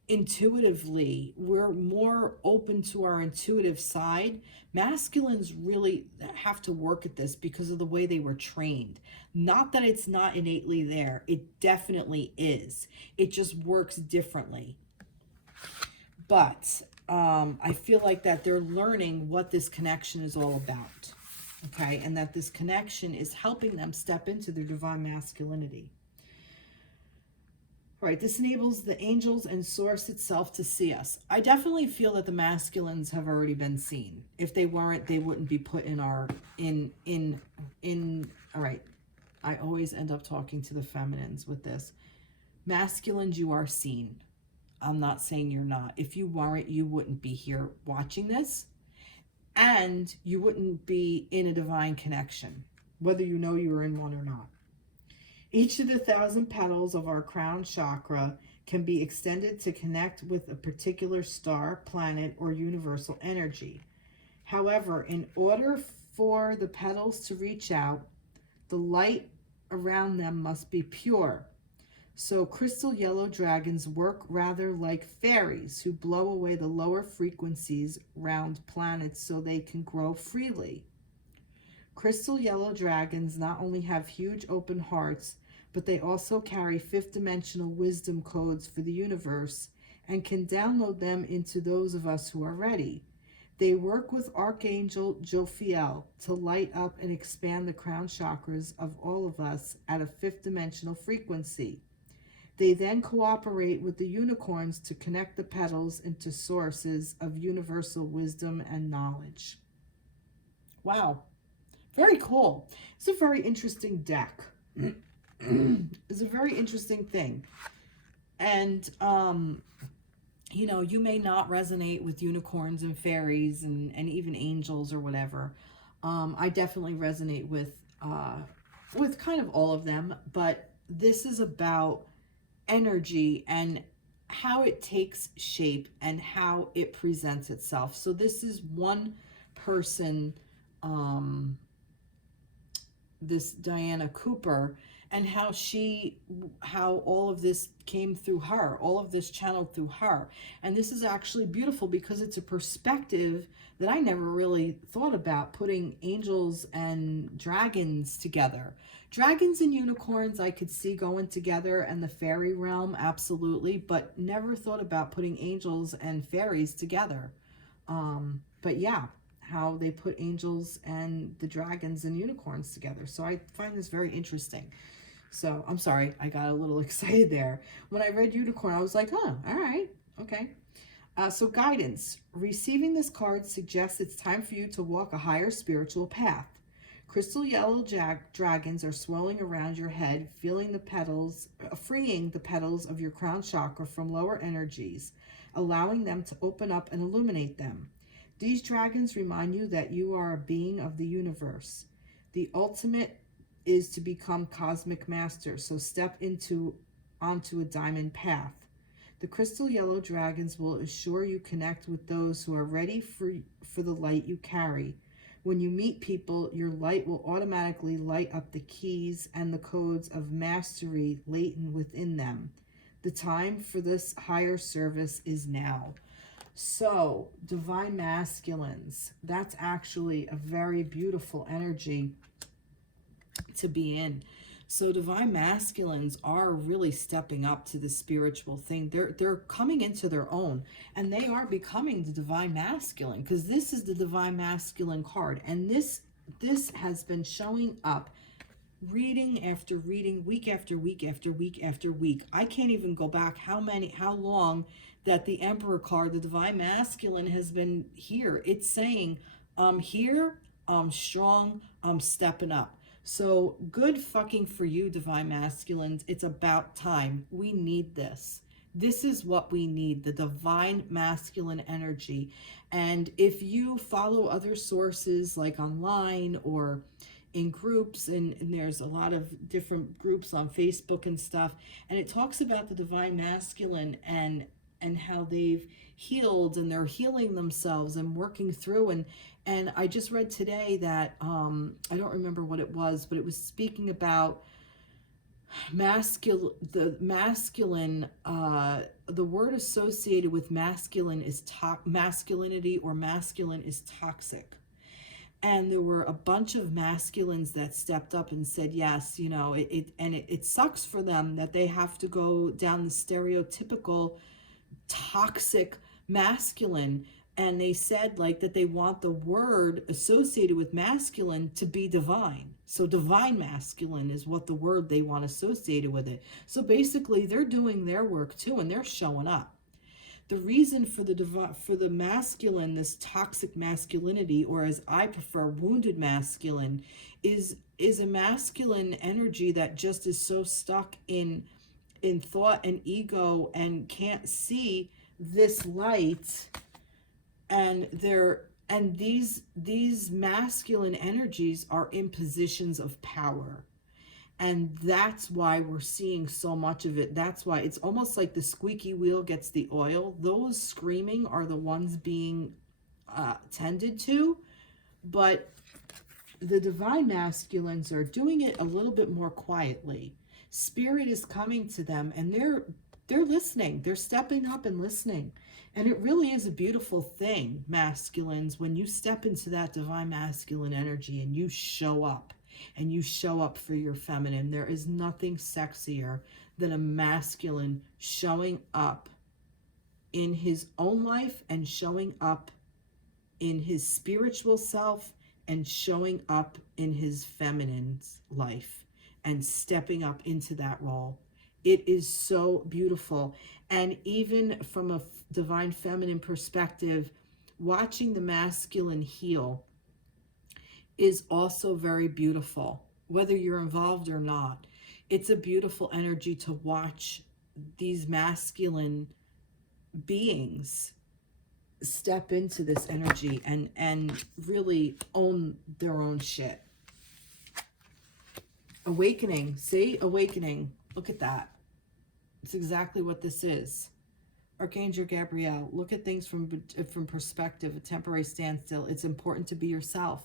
intuitively. We're more open to our intuitive side. Masculines really have to work at this because of the way they were trained. Not that it's not innately there. It definitely is. It just works differently. But I feel like that they're learning what this connection is all about. Okay, and that this connection is helping them step into their divine masculinity. All right, this enables the angels and source itself to see us. I definitely feel that the masculines have already been seen. If they weren't, they wouldn't be put in our, all right. I always end up talking to the feminines with this. Masculines, you are seen. I'm not saying you're not. If you weren't, you wouldn't be here watching this. And you wouldn't be in a divine connection, whether you know you were in one or not. Each of the 1,000 petals of our crown chakra can be extended to connect with a particular star, planet, or universal energy. However, in order for the petals to reach out, the light around them must be pure. So crystal yellow dragons work rather like fairies who blow away the lower frequencies around planets so they can grow freely. Crystal yellow dragons not only have huge open hearts, but they also carry 5th dimensional wisdom codes for the universe and can download them into those of us who are ready. They work with Archangel Jophiel to light up and expand the crown chakras of all of us at a 5th dimensional frequency. They then cooperate with the unicorns to connect the petals into sources of universal wisdom and knowledge. Wow. Very cool. It's a very interesting deck. It's a very interesting thing. And, you know, you may not resonate with unicorns and fairies and even angels or whatever. I definitely resonate with kind of all of them. But this is about energy and how it takes shape and how it presents itself. So this is one person, this Diana Cooper, and how all of this came through her, all of this channeled through her. And this is actually beautiful because it's a perspective that I never really thought about, putting angels and dragons together. Dragons and unicorns I could see going together, and the fairy realm, absolutely, but never thought about putting angels and fairies together. But yeah, how they put angels and the dragons and unicorns together. So I find this very interesting. So I'm sorry, I got a little excited there. When I read unicorn, I was like, huh, all right, okay. So guidance. Receiving this card suggests it's time for you to walk a higher spiritual path. Crystal yellow dragons are swirling around your head, freeing the petals of your crown chakra from lower energies, allowing them to open up and illuminate them. These dragons remind you that you are a being of the universe. The ultimate is to become cosmic master, so step onto a diamond path. The crystal yellow dragons will assure you connect with those who are ready for the light you carry. When you meet people, your light will automatically light up the keys and the codes of mastery latent within them. The time for this higher service is now. So, divine masculines, that's actually a very beautiful energy to be in. So divine masculines are really stepping up to the spiritual thing. They're coming into their own, and they are becoming the divine masculine, because this is the divine masculine card, and this has been showing up reading after reading, week after week after week after week. I can't even go back how long that the Emperor card, the divine masculine, has been here. It's saying, I'm here, I'm strong, I'm stepping up. So good fucking for you, divine masculines. It's about time. We need this. This is what we need, the divine masculine energy. And if you follow other sources like online or in groups, and there's a lot of different groups on Facebook and stuff, and it talks about the divine masculine and how they've healed and they're healing themselves and working through, and I just read today that I don't remember what it was, but it was speaking about the masculine, the word associated with masculine is masculinity, or masculine is toxic. And there were a bunch of masculines that stepped up and said, yes, you know, it sucks for them that they have to go down the stereotypical toxic masculine. And they said like that they want the word associated with masculine to be divine. So divine masculine is what the word they want associated with it. So basically they're doing their work too, and they're showing up. The reason for the masculine, this toxic masculinity, or as I prefer, wounded masculine, is a masculine energy that just is so stuck in thought and ego and can't see this light. And these masculine energies are in positions of power. And that's why we're seeing so much of it. That's why it's almost like the squeaky wheel gets the oil. Those screaming are the ones being tended to. But the divine masculines are doing it a little bit more quietly. Spirit is coming to them, and they're listening. They're stepping up and listening. And it really is a beautiful thing, masculines, when you step into that divine masculine energy and you show up. And you show up for your feminine. There is nothing sexier than a masculine showing up in his own life and showing up in his spiritual self and showing up in his feminine's life and stepping up into that role. It is so beautiful. And even from a divine feminine perspective, watching the masculine heal is also very beautiful, whether you're involved or not. It's a beautiful energy to watch these masculine beings step into this energy and really own their own shit. Awakening, see? Awakening. Look at that. It's exactly what this is. Archangel Gabriel, look at things from perspective, a temporary standstill. It's important to be yourself.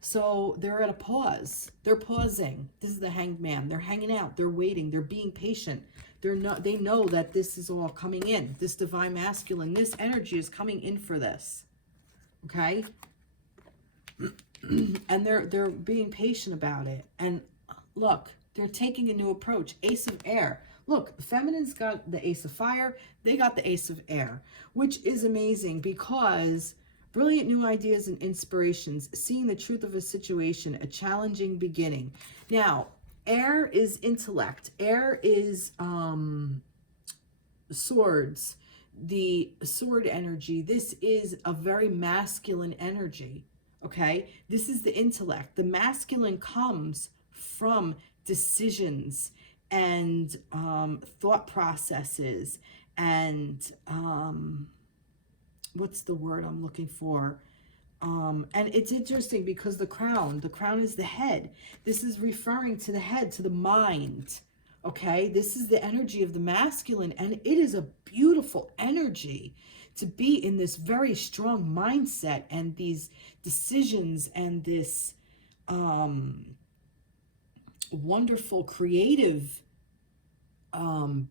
So they're at a pause. They're pausing. This is the Hanged Man. They're hanging out. They're waiting. They're being patient. They know that this is all coming in. This divine masculine, this energy is coming in for this. Okay? And they're being patient about it. And look, they're taking a new approach. Ace of Air. Look, feminine's got the Ace of Fire. They got the Ace of Air, which is amazing because brilliant new ideas and inspirations, seeing the truth of a situation, a challenging beginning. Now, air is intellect. Air is swords, the sword energy. This is a very masculine energy, okay? This is the intellect. The masculine comes from decisions and thought processes and what's the word I'm looking for? And it's interesting because the crown is the head. This is referring to the head, to the mind. Okay, this is the energy of the masculine, and it is a beautiful energy to be in this very strong mindset and these decisions and this wonderful creative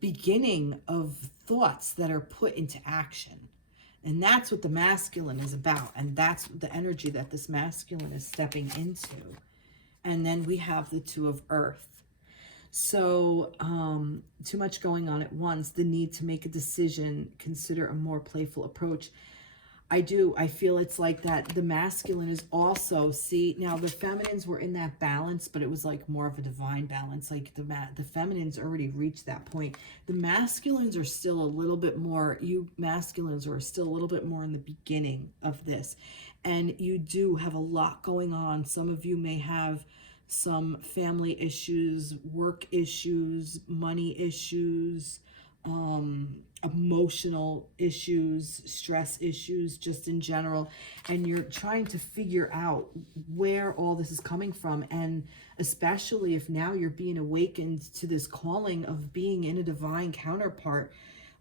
beginning of thoughts that are put into action. And that's what the masculine is about. And that's the energy that this masculine is stepping into. And then we have the Two of Earth. So too much going on at once, the need to make a decision, consider a more playful approach. I feel it's like that. The masculine is also, see, now the feminines were in that balance, but it was like more of a divine balance. Like the feminines already reached that point. The masculines are still a little bit more, you masculines are still a little bit more in the beginning of this. And you do have a lot going on. Some of you may have some family issues, work issues, money issues, emotional issues, stress issues, just in general. And you're trying to figure out where all this is coming from. And especially if now you're being awakened to this calling of being in a divine counterpart,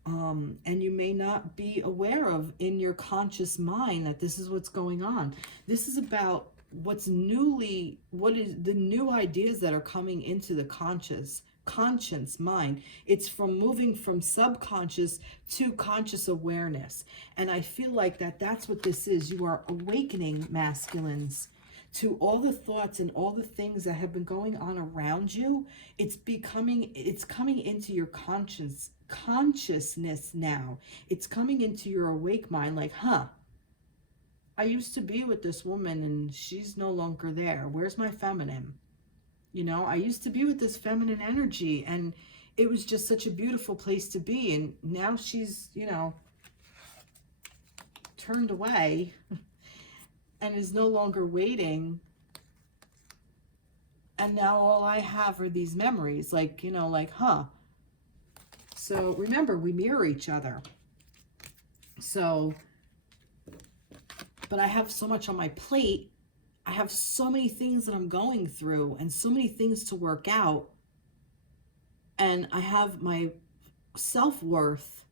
and you may not be aware of in your conscious mind that this is what's going on. This is about what is the new ideas that are coming into the conscious mind. It's from moving from subconscious to conscious awareness. And I feel like that's what this is. You are awakening, masculines, to all the thoughts and all the things that have been going on around you. It's coming into your consciousness now. It's coming into your awake mind, like, I used to be with this woman and she's no longer there. Where's my feminine? You know, I used to be with this feminine energy and it was just such a beautiful place to be. And now she's, you know, turned away and is no longer waiting. And now all I have are these memories, like, you know, like, So remember, we mirror each other. So, but I have so much on my plate. I have so many things that I'm going through and so many things to work out. And I have my self-worth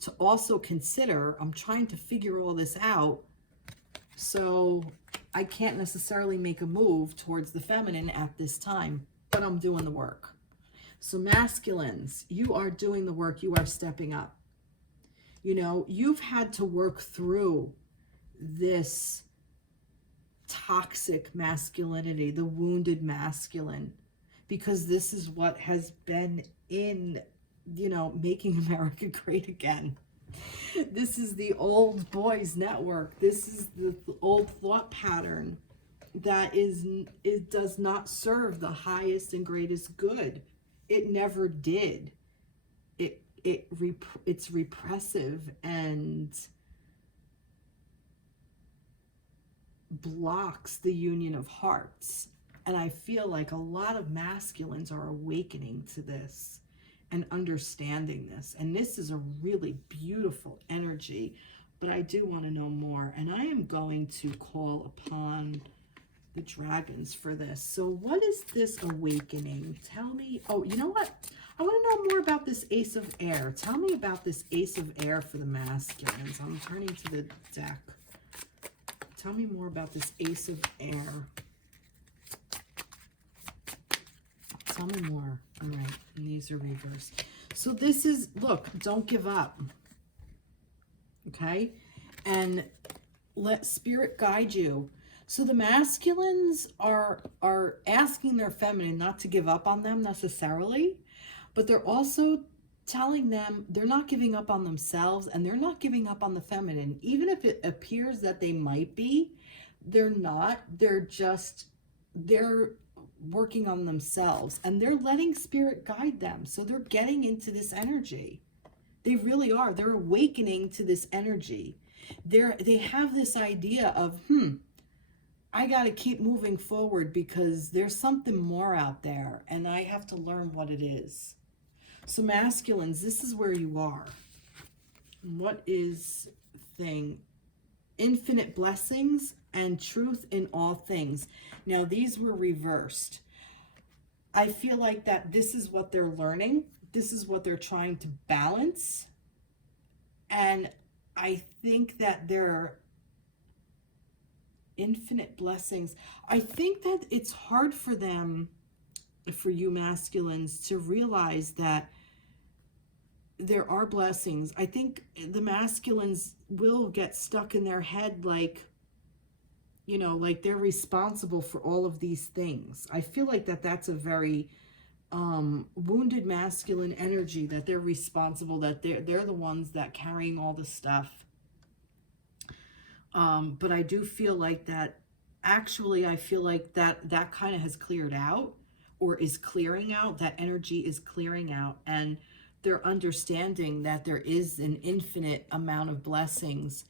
to also consider. I'm trying to figure all this out. So I can't necessarily make a move towards the feminine at this time, but I'm doing the work. So masculines, you are doing the work. You are stepping up. You know, you've had to work through this toxic masculinity, the wounded masculine, because this is what has been in, you know, making America great again. This is the old boys network. This is the old thought pattern that it does not serve the highest and greatest good. It never did. It's repressive and blocks the union of hearts. And I feel like a lot of masculines are awakening to this and understanding this. And this is a really beautiful energy, but I do want to know more. And I am going to call upon the dragons for this. So what is this awakening? Tell me. Oh, you know what? I want to know more about this Ace of Air. Tell me about this Ace of Air for the masculines. I'm turning to the deck. Tell me more about this Ace of Air. Tell me more. All right, and these are reversed. So this is, look, don't give up. Okay? And let spirit guide you. So the masculines are asking their feminine not to give up on them necessarily, but they're also telling them they're not giving up on themselves and they're not giving up on the feminine. Even if it appears that they might be, they're not. They're working on themselves and they're letting spirit guide them. So they're getting into this energy. They really are. They're awakening to this energy. They have this idea of, I got to keep moving forward because there's something more out there and I have to learn what it is. So masculines, this is where you are. What is thing? Infinite blessings and truth in all things. Now these were reversed. I feel like that this is what they're learning. This is what they're trying to balance. And I think that they're infinite blessings. I think that it's hard for them, for you masculines, to realize that there are blessings. I think the masculines will get stuck in their head like, you know, like they're responsible for all of these things. I feel like that's a very wounded masculine energy, that they're responsible, that they're the ones that carrying all the stuff. But I do feel like that, actually, I feel like that kind of has cleared out, or is clearing out. That energy is clearing out, and they're understanding that there is an infinite amount of blessings,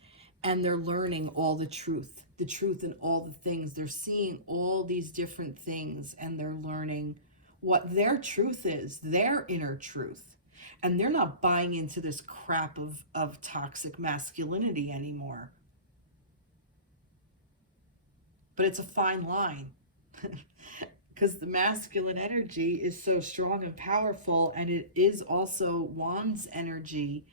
and they're learning all the truth in all the things. They're seeing all these different things, and they're learning what their truth is, their inner truth. And they're not buying into this crap of toxic masculinity anymore. But it's a fine line. Because the masculine energy is so strong and powerful, and it is also Wands energy,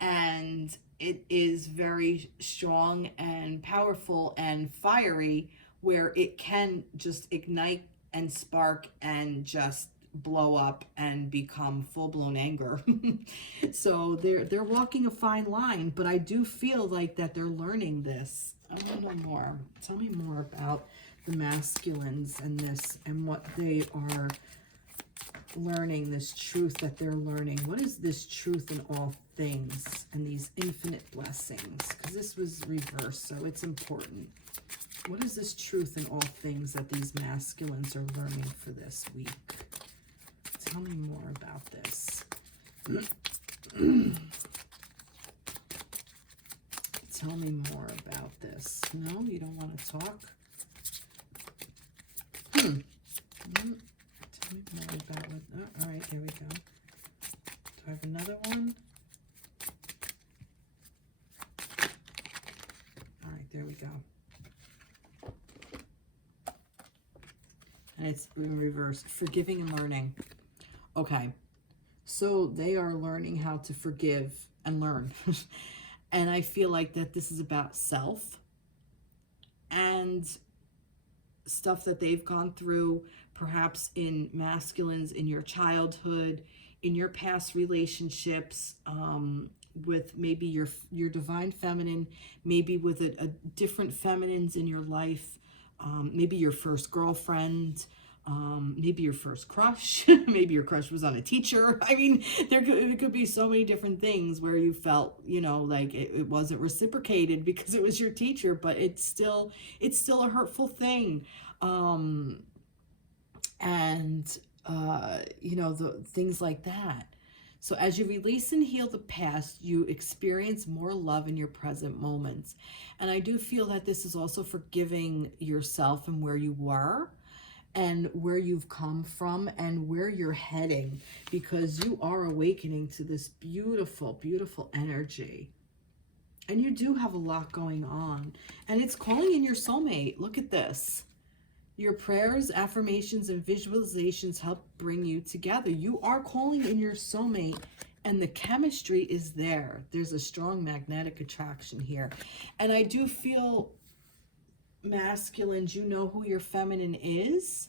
and it is very strong and powerful and fiery, where it can just ignite and spark and just blow up and become full-blown anger. So they're walking a fine line, but I do feel like that they're learning this. I want to know more. Tell me more about the masculines and this, and what they are learning, this truth that they're learning. What is this truth in all things and these infinite blessings? Because this was reversed, so it's important. What is this truth in all things that these masculines are learning for this week? Tell me more about this. Tell me more about this. No, you don't want to talk? Tell me more about what... Oh, all right, there we go. Do I have another one? All right, there we go. And it's in reverse. Forgiving and learning. Okay. So they are learning how to forgive and learn. And I feel like that this is about self and stuff that they've gone through, perhaps in masculines, in your childhood, in your past relationships, with maybe your divine feminine, maybe with a different feminines in your life, maybe your first girlfriend, maybe your first crush, maybe your crush was on a teacher. I mean, it could be so many different things where you felt, you know, like it wasn't reciprocated because it was your teacher, but it's still a hurtful thing. You know, the things like that. So as you release and heal the past, you experience more love in your present moments. And I do feel that this is also forgiving yourself and where you were, and where you've come from, and where you're heading, because you are awakening to this beautiful, beautiful energy. And you do have a lot going on, and it's calling in your soulmate. Look at this. Your prayers, affirmations, and visualizations help bring you together. You are calling in your soulmate, and the chemistry is there. There's a strong magnetic attraction here. And I do feel, masculines, you know who your feminine is,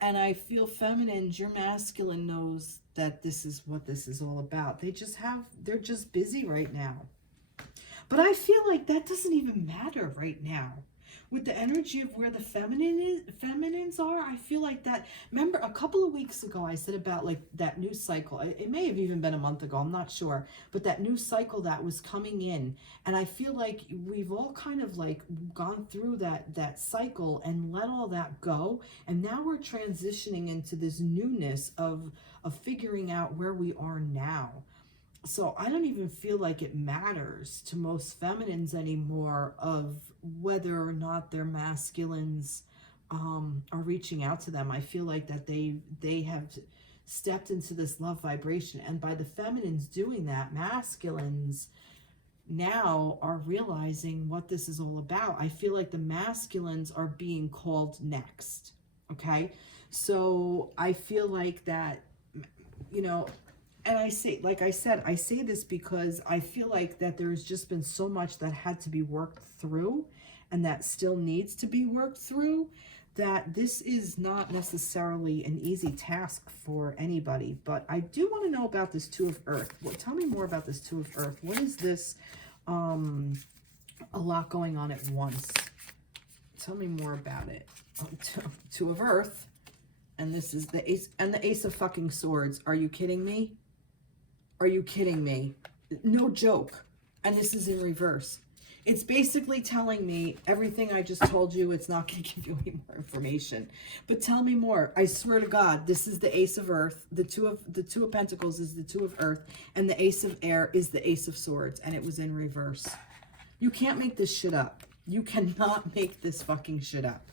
and I feel feminines, your masculine knows that this is what this is all about. They're just busy right now. But I feel like that doesn't even matter right now. With the energy of where the feminines are, I feel like that. Remember a couple of weeks ago I said about like that new cycle. It may have even been a month ago, I'm not sure, but that new cycle that was coming in, and I feel like we've all kind of like gone through that cycle and let all that go, and now we're transitioning into this newness of figuring out where we are now. So I don't even feel like it matters to most feminines anymore of whether or not their masculines are reaching out to them. I feel like that they have stepped into this love vibration, and by the feminines doing that, masculines now are realizing what this is all about. I feel like the masculines are being called next. Okay, so I feel like that, you know. And I say, like I said, I say this because I feel like that there's just been so much that had to be worked through, and that still needs to be worked through, that this is not necessarily an easy task for anybody. But I do want to know about this Two of Earth. Well, tell me more about this Two of Earth. What is this? A lot going on at once. Tell me more about it. Two of Earth. And this is the Ace, and the Ace of fucking Swords. Are you kidding me? Are you kidding me? No joke. And this is in reverse. It's basically telling me everything I just told you. It's not going to give you any more information. But tell me more. I swear to God, this is the Ace of Earth. The Two of Pentacles is the Two of Earth. And the Ace of Air is the Ace of Swords. And it was in reverse. You can't make this shit up. You cannot make this fucking shit up.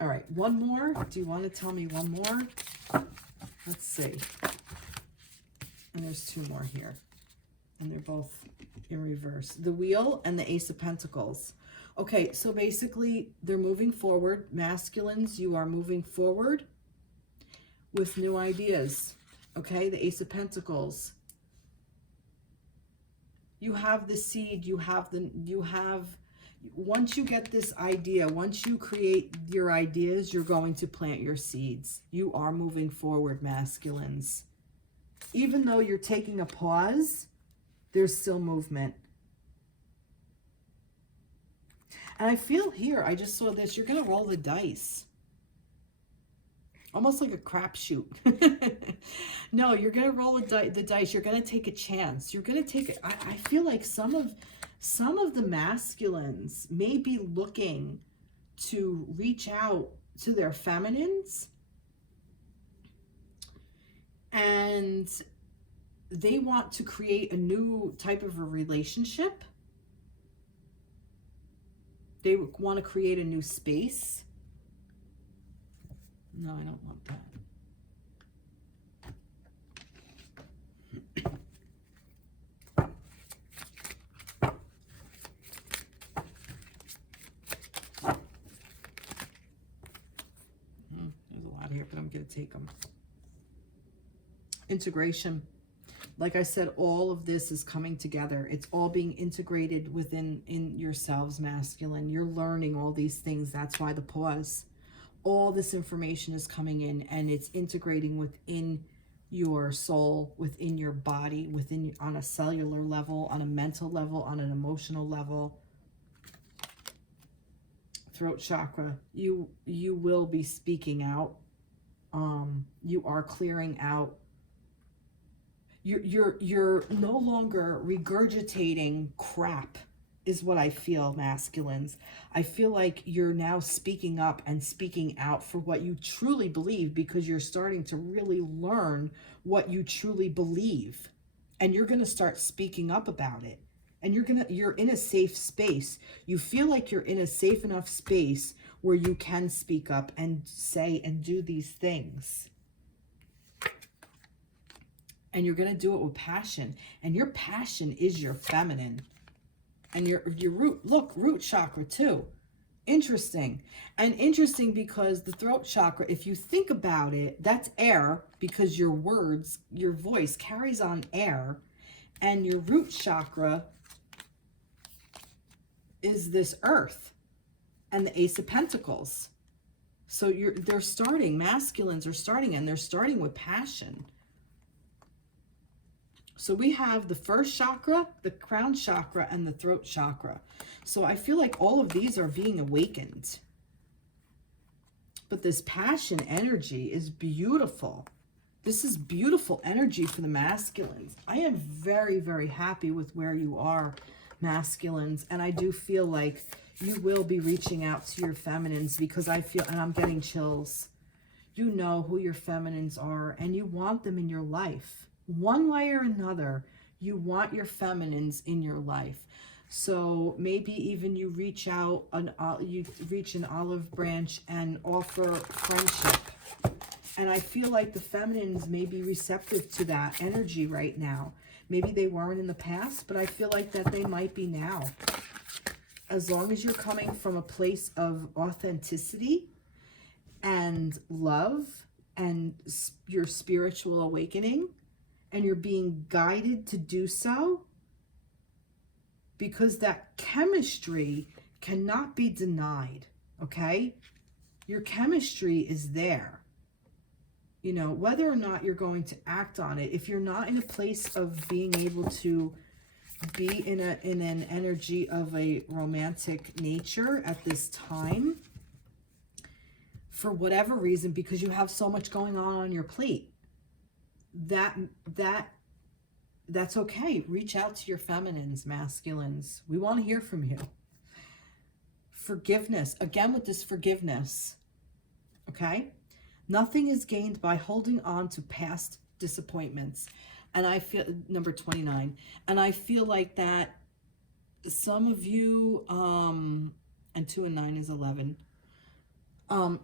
All right, one more. Do you want to tell me one more? Let's see. And there's two more here. And they're both in reverse. The Wheel and the Ace of Pentacles. Okay, so basically they're moving forward. Masculines, you are moving forward with new ideas. Okay, the Ace of Pentacles. You have the seed, once you get this idea, once you create your ideas, you're going to plant your seeds. You are moving forward, masculines. Even though you're taking a pause, there's still movement. And I feel here, I just saw this, you're going to roll the dice. Almost like a crapshoot. No, you're going to roll the dice. You're going to take a chance. You're going to take it. I feel like some of the masculines may be looking to reach out to their feminines. And they want to create a new type of a relationship. They want to create a new space. No, I don't want that. There's a lot here, but I'm going to take them. Integration. Like I said, all of this is coming together. It's all being integrated within yourselves, masculine. You're learning all these things. That's why the pause. All this information is coming in and it's integrating within your soul, within your body, on a cellular level, on a mental level, on an emotional level. Throat chakra, you will be speaking out. You are clearing out. You're no longer regurgitating crap, is what I feel, masculines. I feel like you're now speaking up and speaking out for what you truly believe, because you're starting to really learn what you truly believe. And you're going to start speaking up about it. And you're in a safe space. You feel like you're in a safe enough space where you can speak up and say and do these things. And you're going to do it with passion. And your passion is your feminine. And your root chakra too. Interesting. And interesting because the throat chakra, if you think about it, that's air, because your words, your voice carries on air. And your root chakra is this earth and the Ace of Pentacles. So they're starting, masculines are starting, and they're starting with passion. So we have the first chakra, the crown chakra, and the throat chakra. So I feel like all of these are being awakened. But this passion energy is beautiful. This is beautiful energy for the masculines. I am very, very happy with where you are, masculines. And I do feel like you will be reaching out to your feminines, because I feel, and I'm getting chills. You know who your feminines are and you want them in your life. One way or another, you want your feminines in your life. So maybe even you reach out, you reach an olive branch and offer friendship. And I feel like the feminines may be receptive to that energy right now. Maybe they weren't in the past, but I feel like that they might be now. As long as you're coming from a place of authenticity and love and your spiritual awakening, and you're being guided to do so, because that chemistry cannot be denied, okay? Your chemistry is there. You know, whether or not you're going to act on it, if you're not in a place of being able to be in an energy of a romantic nature at this time, for whatever reason, because you have so much going on your plate, that's okay. Reach out to your feminines, masculines. We want to hear from you. Forgiveness. Again, with this forgiveness. Okay? Nothing is gained by holding on to past disappointments. And I feel, number 29, and I feel like that some of you, and 2 and 9 is 11.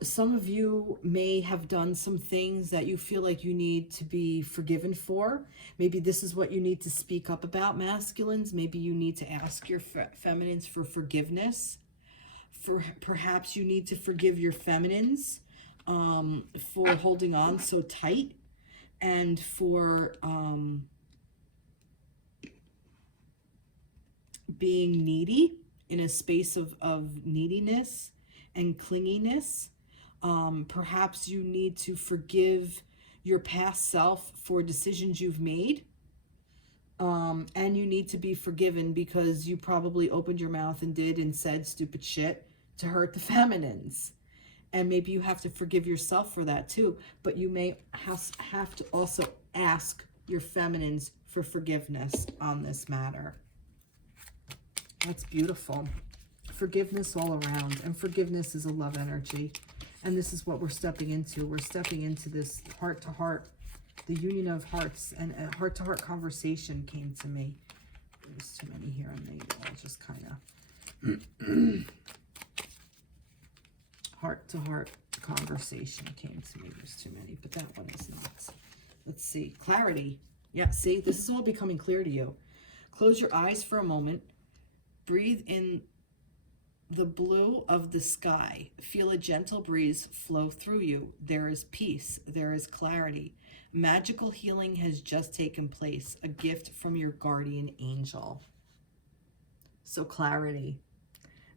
Some of you may have done some things that you feel like you need to be forgiven for. Maybe this is what you need to speak up about, masculines. Maybe you need to ask your feminines for forgiveness. Perhaps you need to forgive your feminines for holding on so tight, and for being needy, in a space of neediness and clinginess. Perhaps you need to forgive your past self for decisions you've made. And you need to be forgiven because you probably opened your mouth and did and said stupid shit to hurt the feminines. And maybe you have to forgive yourself for that too. But you may have to also ask your feminines for forgiveness on this matter. That's beautiful. Forgiveness all around. And forgiveness is a love energy. And this is what we're stepping into. We're stepping into this heart-to-heart, the union of hearts. And a heart-to-heart conversation came to me. There's too many here, and they all just kind of... heart-to-heart conversation came to me. There's too many, but that one is not. Let's see. Clarity. Yeah, see? This is all becoming clear to you. Close your eyes for a moment. Breathe in the blue of the sky. Feel a gentle breeze flow through you. There is peace. There is clarity. Magical healing has just taken place. A gift from your guardian angel. So clarity.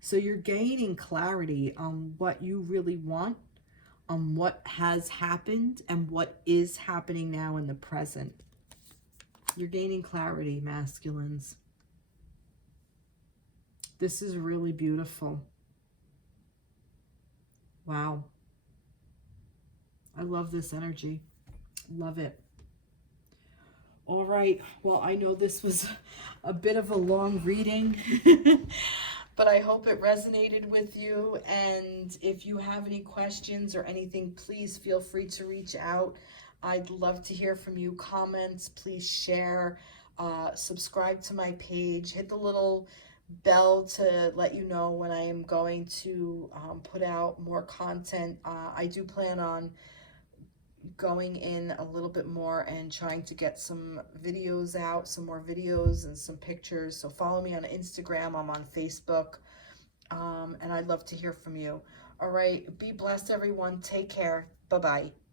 So you're gaining clarity on what you really want, on what has happened, and what is happening now in the present. You're gaining clarity, masculines. This is really beautiful. Wow. I love this energy. Love it. All right. Well, I know this was a bit of a long reading, but I hope it resonated with you. And if you have any questions or anything, please feel free to reach out. I'd love to hear from you. Comments, please share. Subscribe to my page. Hit the little bell to let you know when I am going to put out more content. I do plan on going in a little bit more and trying to get some videos out, some more videos and some pictures. So follow me on Instagram. I'm on Facebook. And I'd love to hear from you. All right. Be blessed, everyone. Take care. Bye-bye.